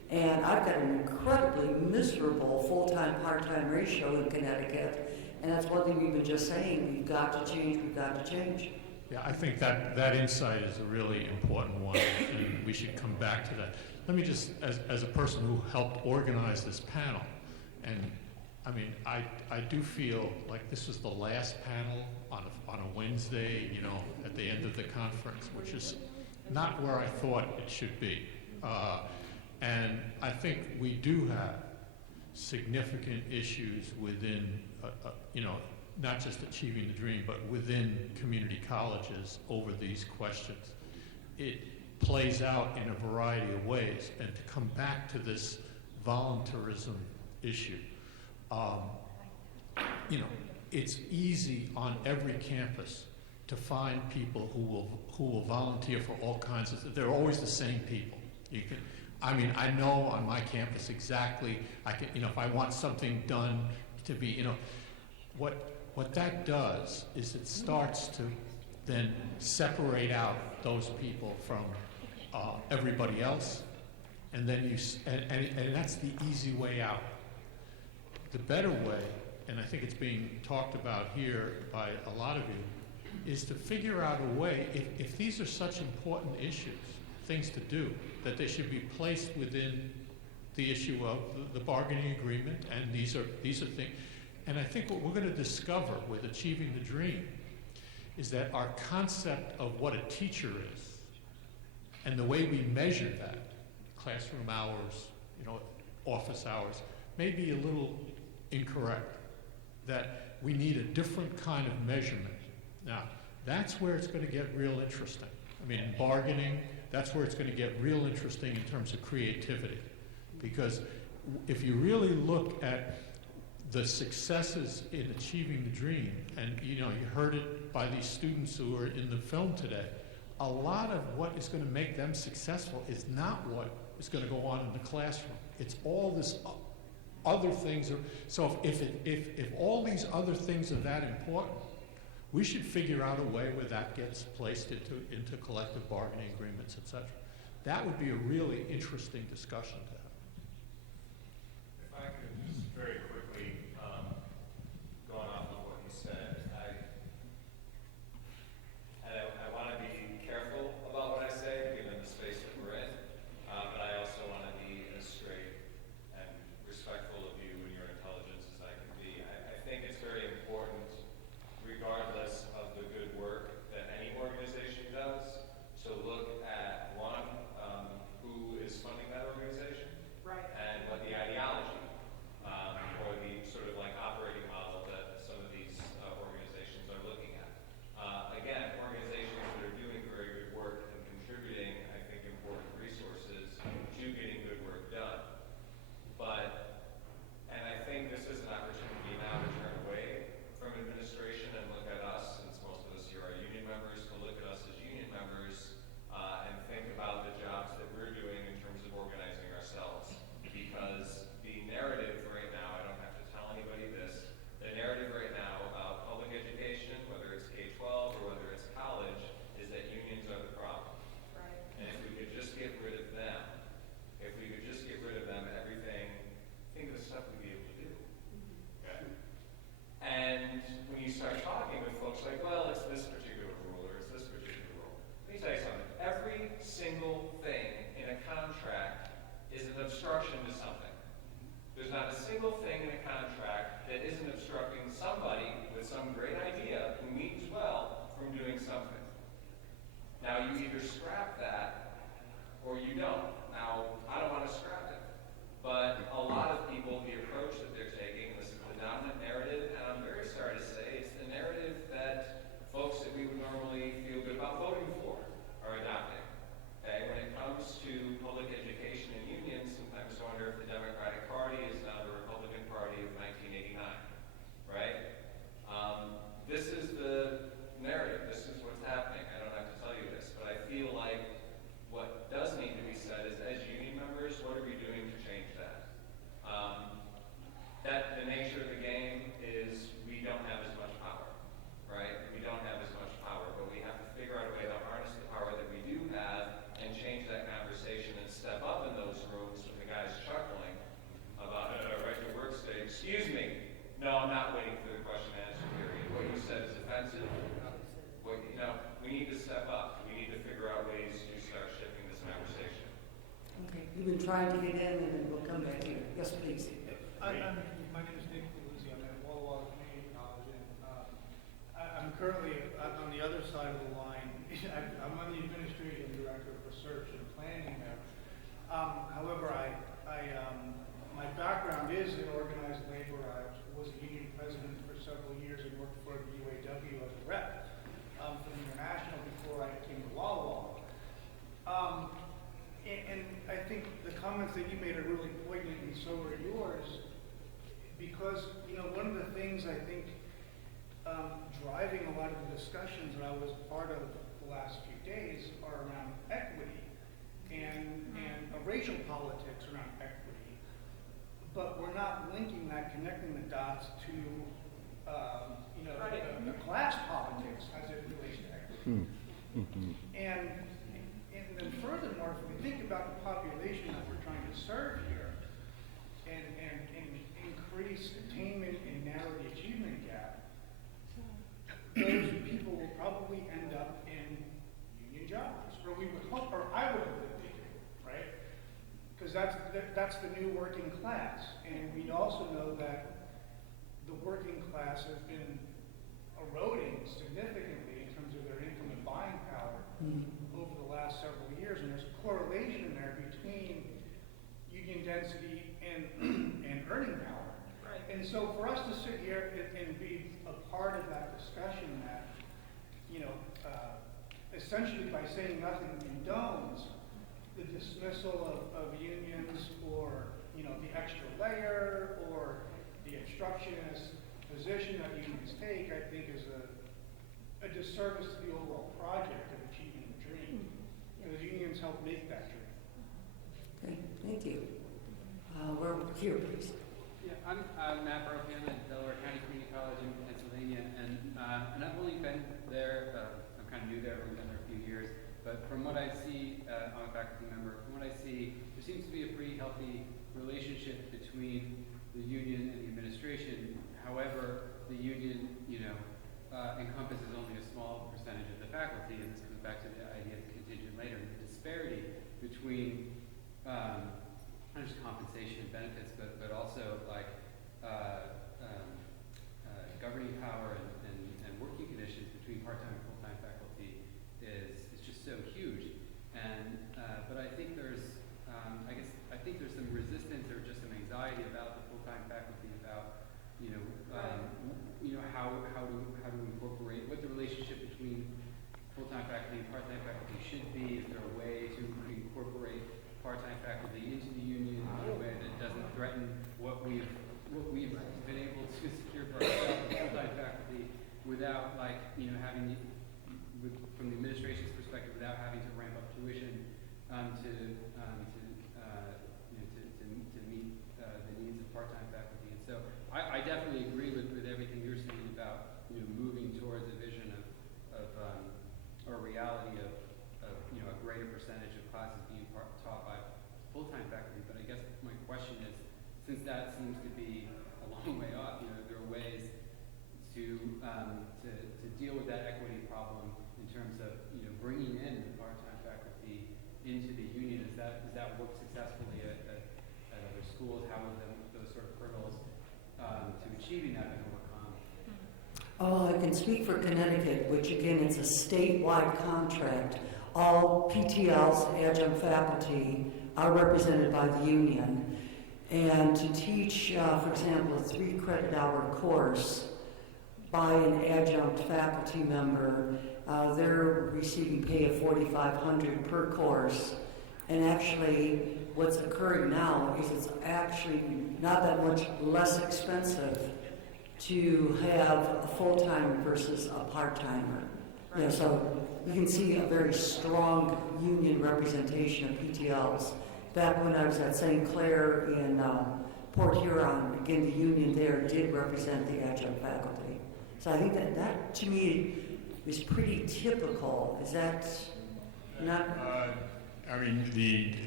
And I've got an incredibly miserable full-time, part-time ratio in Connecticut, and that's one thing we've been just saying, we've got to change, we've got to change. Yeah, I think that insight is a really important one, and we should come back to that. Let me just, as a person who helped organize this panel, and I mean, I do feel like this was the last panel on a Wednesday, at the end of the conference, which is not where I thought it should be. And I think we do have significant issues within, not just achieving the dream, but within community colleges over these questions. It plays out in a variety of ways. And to come back to this volunteerism issue, it's easy on every campus to find people who will volunteer for all kinds of things. They're always the same people. I know on my campus exactly. If I want something done to be, what that does is it starts to then separate out those people from everybody else, and then and that's the easy way out. The better way, and I think it's being talked about here by a lot of you, is to figure out a way, if these are such important issues, things to do, that they should be placed within the issue of the bargaining agreement, and these are things. And I think what we're going to discover with Achieving the Dream is that our concept of what a teacher is and the way we measure that, classroom hours, office hours, may be a little incorrect, that we need a different kind of measurement. Now, that's where it's going to get real interesting. In bargaining, that's where it's going to get real interesting in terms of creativity. Because if you really look at the successes in Achieving the Dream, and you heard it by these students who are in the film today, a lot of what is going to make them successful is not what is going to go on in the classroom. It's all this other things. So if all these other things are that important, we should figure out a way where that gets placed into collective bargaining agreements, etc. That would be a really interesting discussion to have. If I could just very quickly, going off of what you said, I want to be careful about what I say, given the space that we're in, but I also want to be as straight and respectful of you and your intelligence as I can be. I think it's very important, regardless of the good work that any organization does, to look at, one, who is funding that organization, Right. and what the ideology or single thing in a contract that isn't obstructing somebody with some great idea who means well from doing something. Now, you either scrap that or you don't. Now, I don't want to scrap it, but a lot of people, the approach that they're taking, and this is the dominant narrative, and I'm very sorry to say, it's the narrative that folks that we would normally feel good about voting for are adopting. Okay, when it comes to public education and unions, sometimes I wonder if the Democratic Party is now the Republican Party of 1989, right? This is the narrative. This is what's happening. I don't have to tell you this, but I feel like what does need to be said is, as union members, what are we doing to change that? That the nature of the game is we don't have as much power, right? We don't have as much power, but we have to figure out a way to harness the power that we do have and change that conversation and step up in those rooms when the guy's chuckling about right to work state. Excuse me. No, I'm not waiting for the question and answer period. What you said is offensive. We need to step up. We need to figure out ways to start shifting this conversation. Okay, you've been trying to get in, and then we'll come back here. Yes, please. My name is Nick Luzzi. I'm at Walla Walla Community College, and I'm currently on the other side of the line. I'm on the administrative director of research and planning there. However, my background is in organized labor. I was a union president for several years and worked for the UAW as a rep for the International before I came to Walla Walla. And I think the comments that you made are really poignant, and so are yours, because one of the things I think driving a lot of the discussions that I was part of the last few days are around equity and racial politics around equity, but we're not linking that, connecting the dots to the class politics as it relates to equity. And then furthermore, if we think about the population that we're trying to serve here and increase attainment and narrow the achievement gap, those people will probably end up in union jobs, or we would hope, or I would hope that they do, right? Because that's the new working class, and we also know that the working class has been eroding significantly in terms of their income and buying power over the last several years, and there's a correlation there between union density and earning power. Right. And so for us to sit here and be a part of that discussion that, essentially by saying nothing condones the dismissal of unions or, the extra layer or the obstructionist position that unions take, I think is a disservice to the overall project of achieving the dream. Because unions help make that dream. Okay, thank you. We're here, please. Yeah, I'm Matt Brokamp at Delaware County Community College in Pennsylvania, and I've only been there, I'm kind of new there, I've only been there a few years, but from what I see, I'm a faculty member, from what I see, there seems to be a pretty healthy relationship between the union and the administration. However, the union, encompasses only a small percentage of the faculty, and this comes back to the idea of contingent labor, the disparity between not just compensation and benefits, but also like governing power and working conditions between part-time and full-time faculty is just so huge. And but I think there's I think there's some resistance or just some anxiety about the full-time faculty about how to incorporate what the relationship between full-time faculty and part-time faculty should be. Is there a way to incorporate part-time faculty into the union in a way that doesn't threaten what we've been able to secure for ourselves as full-time faculty without having from the administration's perspective without having to ramp up tuition to meet the needs of part-time faculty. And so I definitely agree with everything you're saying about moving towards a vision of or a reality of a greater percentage of classes being taught by full-time faculty. But I guess my question is, since that seems to be a long way off, there are ways to deal with that equity problem in terms of bringing in part-time faculty into the union. Does that work successfully at other schools? How will those sort of hurdles to achieving that been overcome? Oh, I can speak for Connecticut, which again is a statewide contract. All PTLs, adjunct faculty, are represented by the union. And to teach, for example, a 3-credit-hour course by an adjunct faculty member, they're receiving pay of $4,500 per course. And actually, what's occurring now is it's actually not that much less expensive to have a full-timer versus a part-timer. Yeah, so you can see a very strong union representation of PTLs. Back when I was at St. Clair in Port Huron, again, the union there did represent the adjunct faculty. So I think that to me is pretty typical. Is that not? I mean,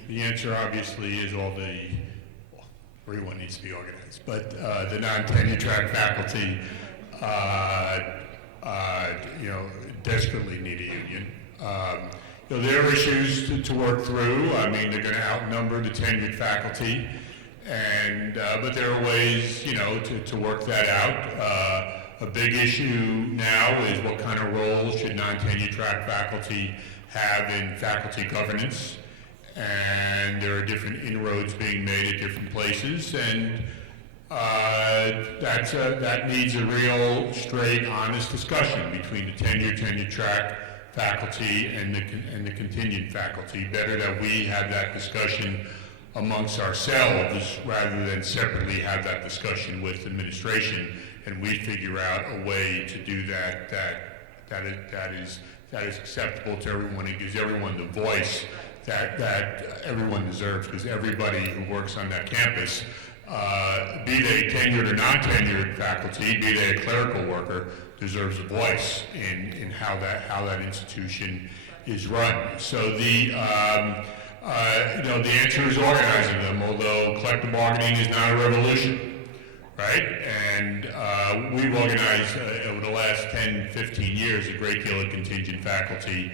the answer obviously is everyone needs to be organized, but the non-tenure track faculty, desperately need a union. There are issues to work through. I mean, they're going to outnumber the tenured faculty, but there are ways, to work that out. A big issue now is what kind of role should non-tenure track faculty have in faculty governance, and there are different inroads being made at different places, and that needs a real, straight, honest discussion between the tenure track faculty and the contingent faculty. Better that we have that discussion amongst ourselves rather than separately have that discussion with administration, and we figure out a way to do that is acceptable to everyone and gives everyone the voice that everyone deserves, because everybody who works on that campus, be they tenured or non-tenured faculty, be they a clerical worker, deserves a voice in how that institution is run. So the answer is organizing them, although collective bargaining is not a revolution, right? And we've organized over the last 10, 15 years a great deal of contingent faculty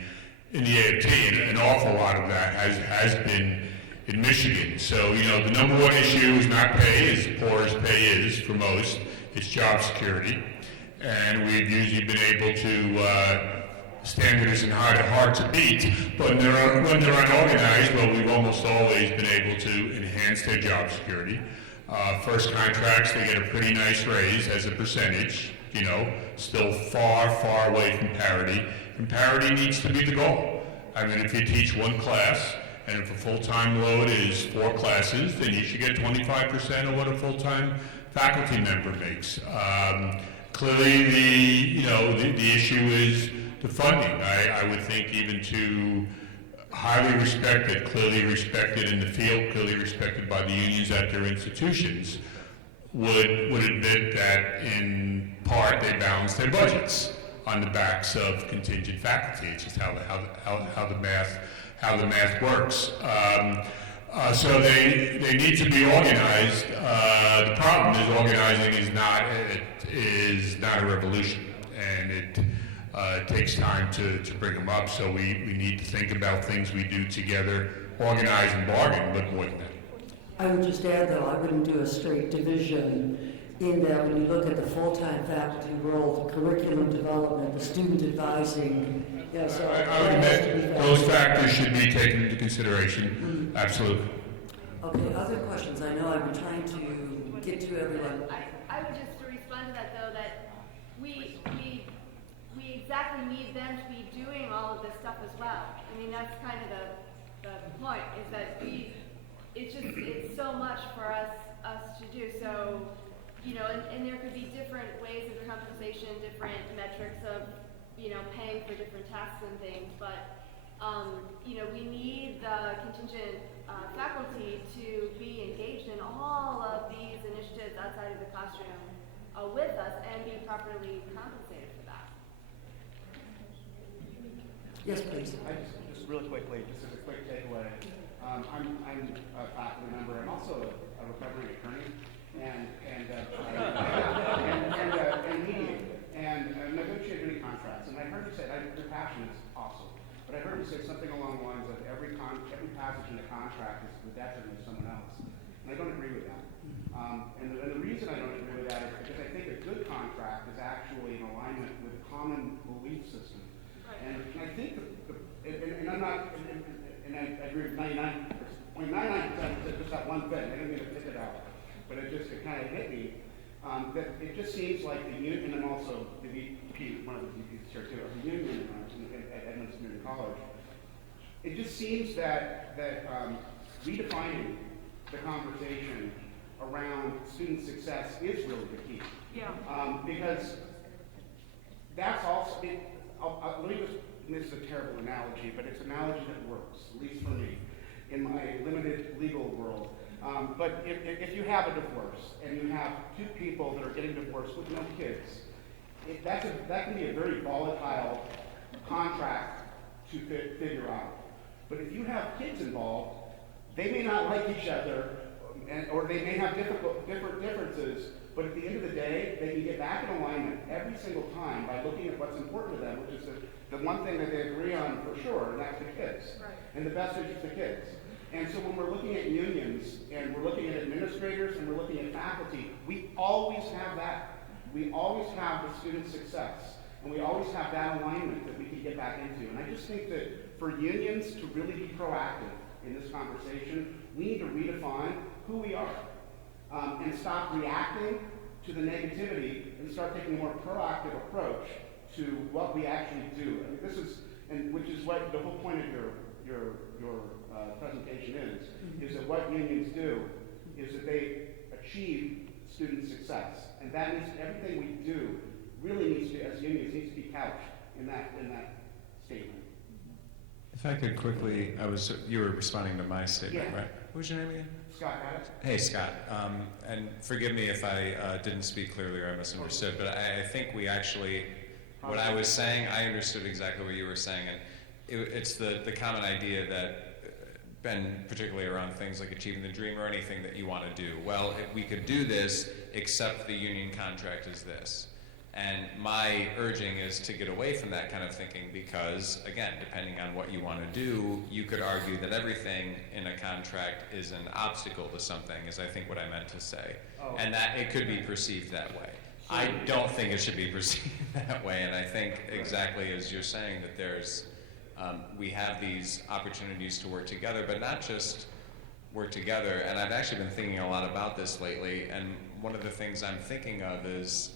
in the AFT, and an awful lot of that has been in Michigan. So, the number one issue is not pay, as poor as pay is for most, it's job security. And we've usually been able to, standard isn't hard to beat, but when they're unorganized, well, we've almost always been able to enhance their job security. First contracts, they get a pretty nice raise as a percentage, still far, far away from parity. And parity needs to be the goal. I mean, if you teach one class, and if a full-time load is 4 classes, then you should get 25% of what a full-time faculty member makes. Clearly, the issue is the funding. I would think even to highly respected, clearly respected in the field, clearly respected by the unions at their institutions, would admit that in part they balance their budgets on the backs of contingent faculty. It's just how the math works. So they need to be organized. The problem is organizing is not a revolution, and it takes time to bring them up. So we need to think about things we do together, organize and bargain, but more than that. I would just add, though, I wouldn't do a straight division in that when you look at the full-time faculty role, the curriculum development, the student advising. Yeah, so I would admit those factors should be taken into consideration. Mm-hmm. Absolutely. Okay, other questions? I know I've been trying to get to everyone. I would just respond to that, though, that we exactly need them to be doing all of this stuff as well. I mean, that's kind of the point, is that it's so much for us to do. So, and there could be different ways of compensation, different metrics of, paying for different tasks and things, but, we need the contingent faculty to be engaged in all of these initiatives outside of the classroom with us and be properly compensated for that. Yes, please. Just really quickly, just as a quick takeaway. I'm a faculty member. I'm also a recovering attorney and mediator and negotiate many contracts. And I heard you say, your passion is awesome, but I heard you say something along the lines of every passage in the contract is the detriment of someone else. And I don't agree with that. And the reason I don't agree with that is because I think a good contract is actually in alignment with a common belief system. And I think, and I'm not, and I agree with 99.99% of just that one thing. I didn't mean to pick it out, but it kind of hit me. That it just seems like the union, and I'm also the VP, one of the VPs here too, of the union at Edmonds Community College. It just seems that redefining the conversation around student success is really the key. Yeah. Because that's also, let me just, and this is a terrible analogy, but it's an analogy that works, at least for me, in my limited legal world. But if you have a divorce and you have two people that are getting divorced with no kids, that can be a very volatile contract to figure out. But if you have kids involved, they may not like each other, or they may have different differences, but at the end of the day, they can get back in alignment every single time by looking at what's important to them, which is the one thing that they agree on for sure, and that's the kids. Right. And the best interest of the kids. And so when we're looking at unions, and we're looking at administrators, and we're looking at faculty, we always have that. We always have the student success, and we always have that alignment that we can get back into. And I just think that for unions to really be proactive in this conversation, we need to redefine who we are, and stop reacting to the negativity and start taking a more proactive approach to what we actually do. I mean, this is, and which is what the whole point of your presentation is that what unions do is that they achieve student success, and that means everything we do really needs to, as unions, needs to be couched in that statement. If I could quickly, you were responding to my statement, Yeah. right? What was your name again? Scott Adams. Hey, Scott. And forgive me if I didn't speak clearly or I misunderstood, but I think we actually, what I was saying, I understood exactly what you were saying, and it's the common idea that, Ben, particularly around things like achieving the dream or anything that you want to do. Well, if we could do this, except the union contract is this. And my urging is to get away from that kind of thinking because, again, depending on what you want to do, you could argue that everything in a contract is an obstacle to something, is I think what I meant to say. Oh. And that it could be perceived that way. I don't think it should be perceived that way, and I think exactly as you're saying that there's, we have these opportunities to work together, but not just work together. And I've actually been thinking a lot about this lately, and one of the things I'm thinking of is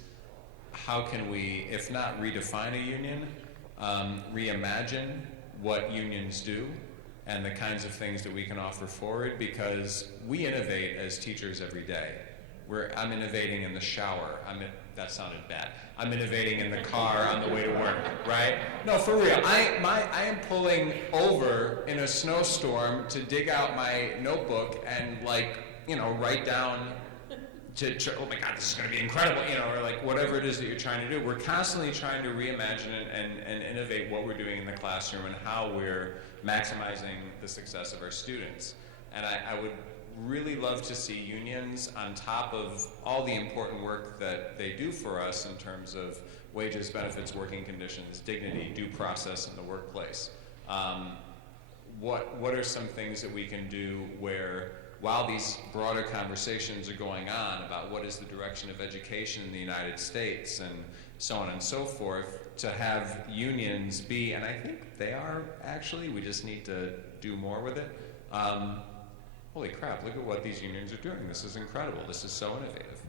how can we, if not redefine a union, reimagine what unions do and the kinds of things that we can offer forward, because we innovate as teachers every day. I'm innovating in the shower. That sounded bad. I'm innovating in the car on the way to work, right? No, for real. I am pulling over in a snowstorm to dig out my notebook and write down oh my God, this is going to be incredible, or like whatever it is that you're trying to do. We're constantly trying to reimagine and innovate what we're doing in the classroom and how we're maximizing the success of our students. And I would really love to see unions on top of all the important work that they do for us in terms of wages, benefits, working conditions, dignity, due process in the workplace. What are some things that we can do where, while these broader conversations are going on about what is the direction of education in the United States and so on and so forth, to have unions be, and I think they are actually, we just need to do more with it. Holy crap, look at what these unions are doing. This is incredible. This is so innovative.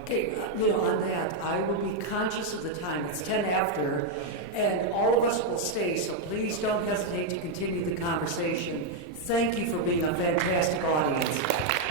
Okay, on that, I will be conscious of the time. It's 10 after, and all of us will stay, so please don't hesitate to continue the conversation. Thank you for being a fantastic audience.